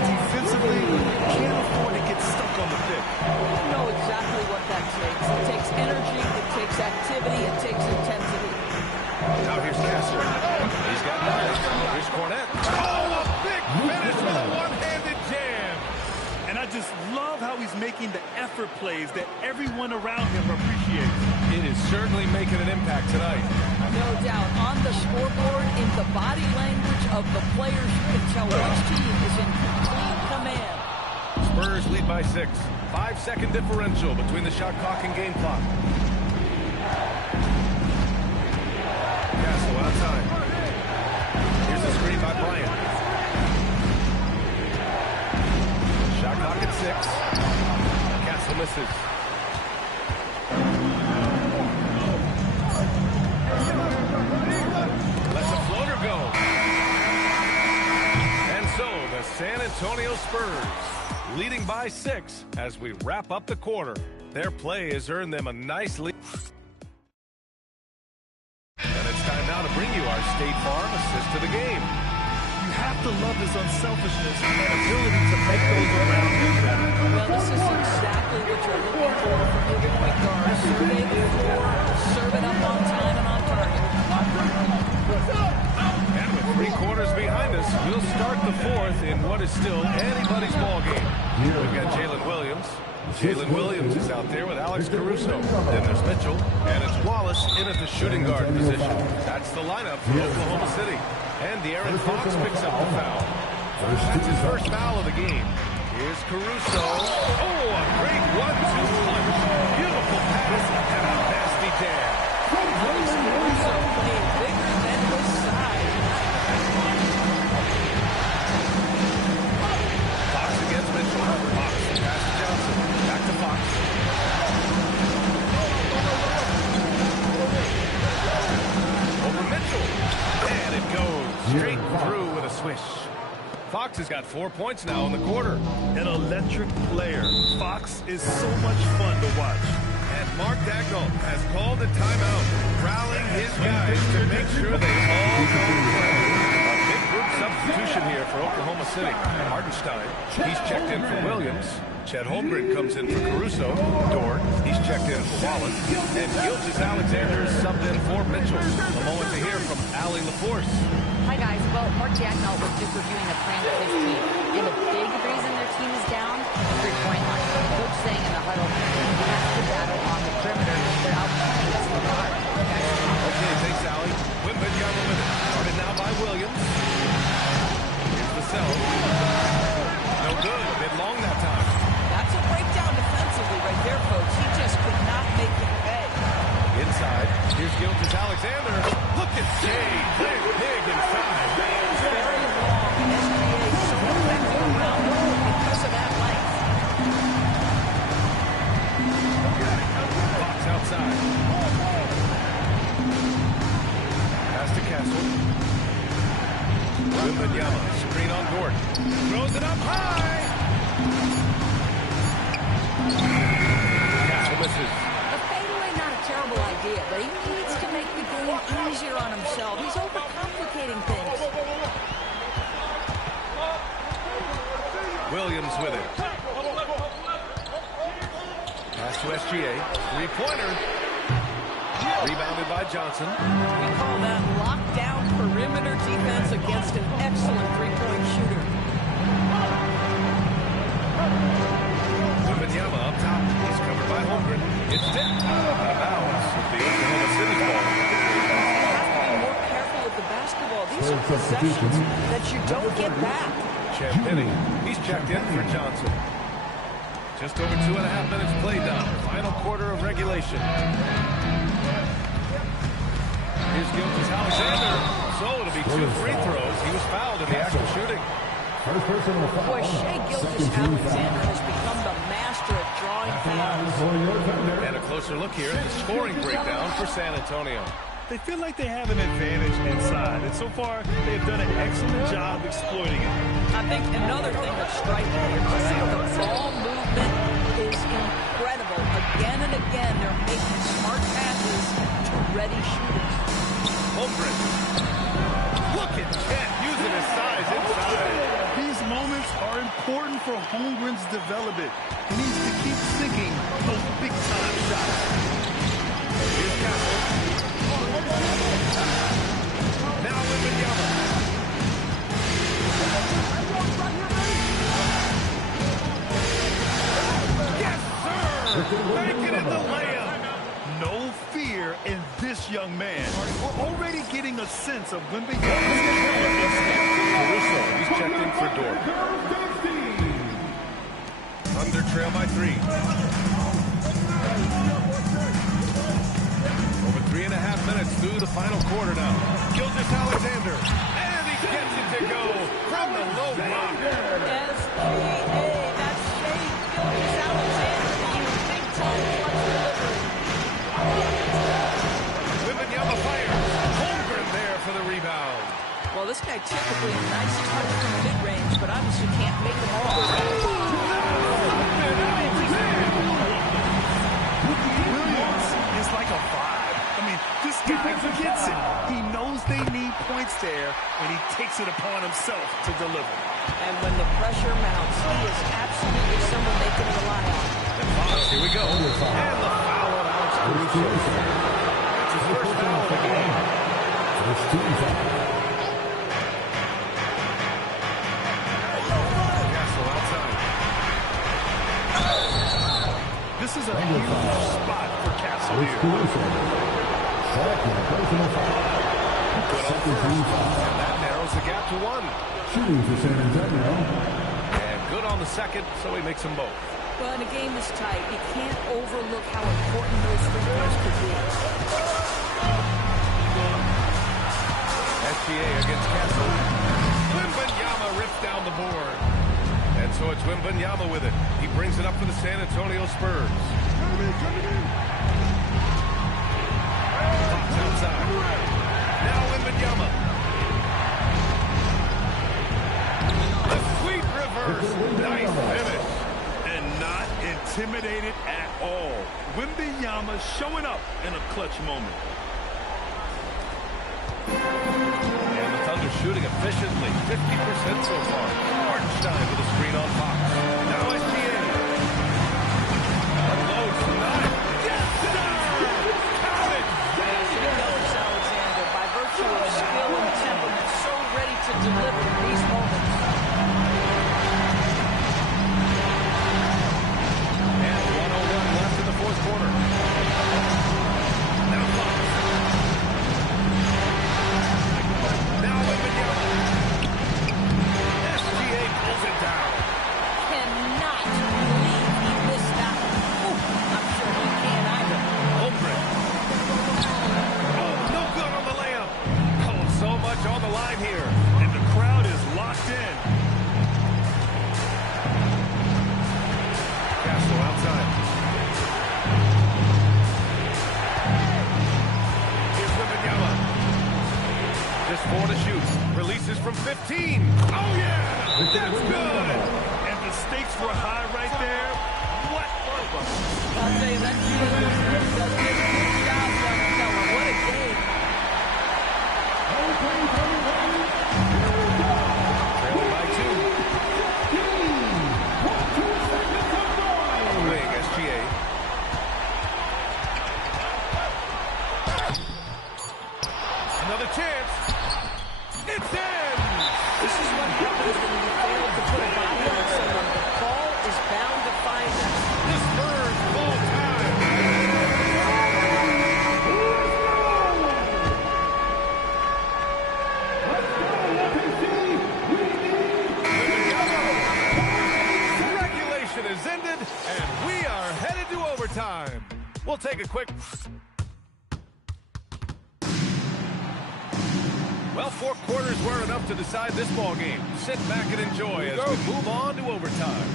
Defensively, you can't afford to get stuck on the pick. You know exactly what that takes. It takes energy, it takes activity, it takes intensity. Now here's Kessler. He's got 9. Here's Cornette. Oh, a big finish with a one-handed jam. And I just love how he's making the effort plays that everyone around him appreciates. It is certainly making an impact tonight. No doubt. On the scoreboard, in the body language of the players, you can tell which team is in complete command. Spurs lead by 6. 5-second differential between the shot clock and game clock. Castle outside. Here's a screen by Bryant. Shot clock at 6. Castle misses. Lets a floater go. And so the San Antonio Spurs leading by 6 as we wrap up the quarter. Their play has earned them a nice lead. And it's time now to bring you our State Farm assist to the game. You have to love his unselfishness and ability to make those around him better. Well, this is exactly what you're looking for from your point guard. Survey the floor, serve it up on time and on target. And with 3 quarters behind us, we'll start the 4th in what is still anybody's ball game. We've got Jalen Williams. Jalen Williams is out there with Alex Caruso. Then there's Mitchell, and it's Wallace in at the shooting guard position. That's the lineup for Oklahoma City. And De'Aaron Fox picks up the foul. That's his first foul of the game. Here's Caruso. Oh, a great 1-2 punch. Beautiful pass and a nasty jam. Caruso playing bigger than his size. Fox against Mitchell. Fox pass to Johnson. Back to Fox. Over Mitchell. And it goes straight through with a swish. Fox has got 4 points now in the quarter. An electric player. Fox is so much fun to watch. And Mark Dagnall has called a timeout, rallying his guys to make sure they all go play. A big group substitution here for Oklahoma City. Hartenstein, he's checked in for Williams. Chet Holmgren comes in for Caruso. Dort, he's checked in for Wallace. And Gilgeous-Alexander is subbed in for Mitchell. A moment to hear from Allie LaForce. Hi, guys. Well, Mark Dagnall was just reviewing the plan with his team. And a big reason their team is down, the three-point line. Coach saying in the huddle, we have to battle on the perimeter. They're out playing us from the heart. Okay, thanks, Allie. Wembanyama with it. Started now by Williams. Here's the cell. Williams with it. Pass to SGA. Three-pointer. Rebounded by Johnson. We call that lockdown perimeter defense against an excellent three-point shooter. Wembanyama up top. He's covered by Holmgren. It's tipped. Out of bounds with the Oklahoma City ball. More careful with the basketball. These are possessions that you don't get back. Champagny. He's checked in for Johnson. Just over 2.5 minutes played now. Final quarter of regulation. Here's Gilgeous-Alexander. So it'll be 2 free throws. He was fouled in the act of shooting. Boy, Shai Gilgeous-Alexander has become the master at drawing fouls. And a closer look here at the scoring breakdown for San Antonio. They feel like they have an advantage inside, and so far they've done an excellent job exploiting it. I think another thing that's striking here is the ball movement is incredible. Again and again, they're making smart passes to ready shooters. Holmgren. Look at Chet using his size inside. These moments are important for Holmgren's development. He needs to keep sinking those big-time shots. Here's Castle. Now Wembanyama. Yes, sir! Making it the layup. No fear in this young man. We're already getting a sense of Wembanyama's development. Caruso, he's checked in for Dort. Thunder trail by 3. Over 3.5 minutes through the final quarter now. Gilgeous-Alexander, and he gets it to go from the low block. SGA, that's Shai Gilgeous-Alexander being big-time clutch delivery. Wembanyama fires. Holmgren there for the rebound. Well, this guy typically a nice touch from mid-range, but obviously can't make them all. Williams is like a vibe. I mean, this guy gets it. He knows they need points there, and he takes it upon himself to deliver. And when the pressure mounts, he is absolutely someone they can rely on. And Fox, here we go. And the foul on Alex Caruso. That's his first foul of the game. First team foul. Castle outside. This is a huge spot for Castle here. Second personal foul. Second team foul. And that narrows the gap to 1. Shooting for San Antonio. And good on the second, so he makes them both. Well, in a game this tight, you can't overlook how important those free throws could be. SGA against Castle. Wembanyama rips down the board. And so it's Wembanyama with it. He brings it up for the San Antonio Spurs. Fox outside. Now Wembanyama. A sweet reverse. Nice finish. And not intimidated at all. Wembanyama showing up in a clutch moment. And the Thunder shooting efficiently. 50% so far. Hartenstein with a screen on Fox. Now SGA. Unloads from 9. Yes, sir! Count it! Gilgeous-Alexander, by virtue of skill and temperament, so ready to deliver in these moments. And 1:01 left in the fourth quarter. Now Fox. Now Wembanyama. SGA pulls it down. Cannot believe he missed that one. Ooh, I'm sure he can't either. Holmgren. Oh, no good on the layup. Oh, so much on the line here. And the crowd is locked in. Castle outside. Here's Wembanyama. Just 4 to shoot. Releases from 15. Oh, yeah! That's good! And the stakes were high right there. What? I'll tell you, that does a good job, young fella. What a game. Trailing by 2. has ended, and we are headed to overtime. We'll take a quick... Well, 4 quarters were enough to decide this ball game. Sit back and enjoy as we move on to overtime.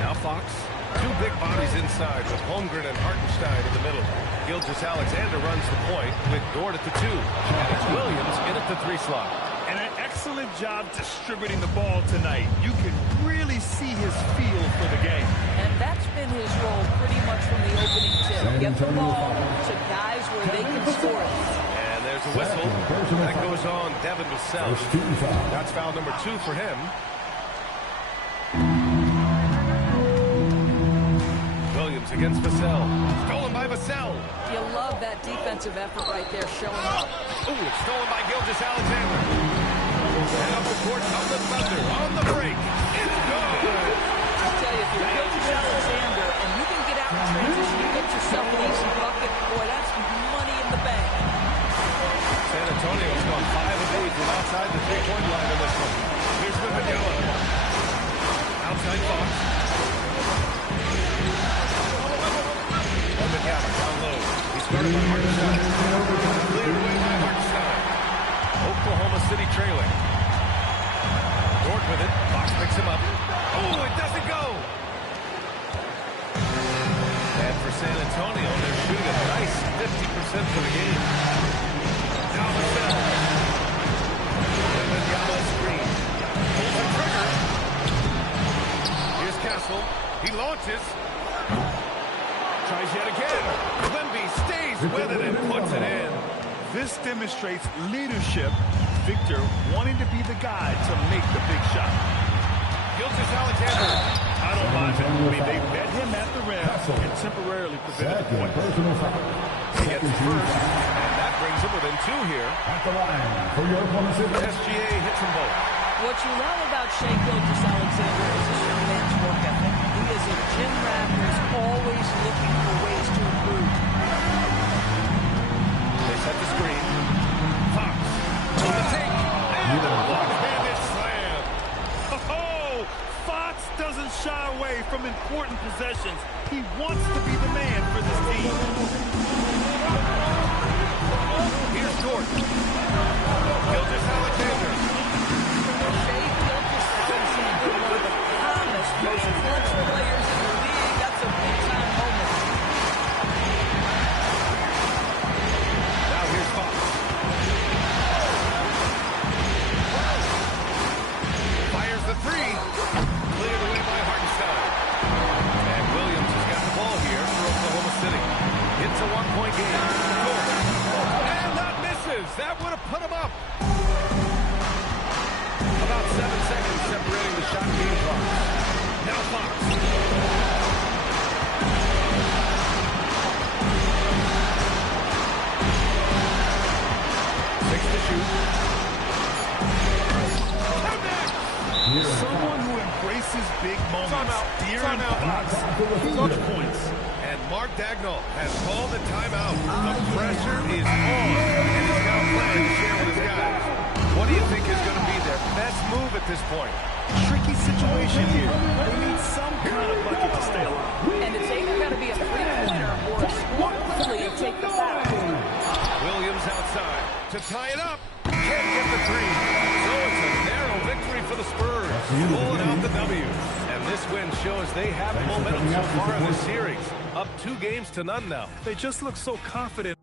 Now Fox. 2 big bodies inside with Holmgren and Hartenstein in the middle. Gilgeous-Alexander runs the point with Dort at the 2. And it's Williams in at the 3 slot. And an excellent job distributing the ball tonight. You can really see his feel for the game. And that's been his role pretty much from the opening tip. Get the ball to guys where they can score it. And there's a whistle. That goes on Devin Vassell. That's foul number 2 for him. Williams against Vassell. Stolen by Vassell. You love that defensive effort right there showing up. Ooh, it's stolen by Gilgeous-Alexander. And up the court of the Thunder on the break. It's good. I'll tell you, if you're Gilgeous-Alexander and you can get out in transition and get yourself an easy bucket, boy, that's money in the bank. San Antonio's gone 5 of 8 from outside the 3-point line in this one. Here's Wembanyama. Outside Fox. Wembanyama down low. He's started by Hartenstein. Cleared away by Hartenstein. Oklahoma City trailing. Dort with it. Fox picks him up. Oh, it doesn't go. And for San Antonio, they're shooting a nice 50% for the game. Now Vassell. Wembanyama screen. Pulls the trigger. Here's Castle. He launches. Tries yet again. Wemby stays with it and puts it in. This demonstrates leadership. Victor wanting to be the guy to make the big shot. Gilgeous-Alexander. I don't mind it. I mean, they met him at the rim and temporarily prevented the point. He gets the first, and that brings him within 2 here. At the line for your opponent's SGA hits them both. What you love about Shai Gilgeous-Alexander is this young man's work ethic. He is a gym rat who's always looking for ways to improve. They set the screen. Fox on the take, and a one-handed slam. Oh, Fox doesn't shy away from important possessions. He wants to be the man for this team. Here's Dort. Gilgeous-Alexander. Shai Gilgeous-Alexander, one of the calmest, most clutch players in the league. That's a big-time moment. Now here's Fox. Fires the 3. Cleared away by Hartenstein. And Williams has got the ball here for Oklahoma City. It's a 1-point game. And that misses. That would have put him up. About 7 seconds separating the shot game clock. Now Fox. 6 to shoot. Someone who embraces big moments. De'Aaron Fox, huge points. And Mark Dagnall has called the timeout. The pressure is on, and he's got a plan to share with his guys. What do you think is going to be their best move at this point? Tricky situation here. They need some kind of bucket to stay alive. And it's either going to be a three-pointer or a score quickly and take the foul. Williams outside to tie it up. Can't get the 3. So it's a narrow victory for the Spurs. Pulling out the W. And this win shows they have momentum so far in this series. Up 2 games to none now. They just look so confident.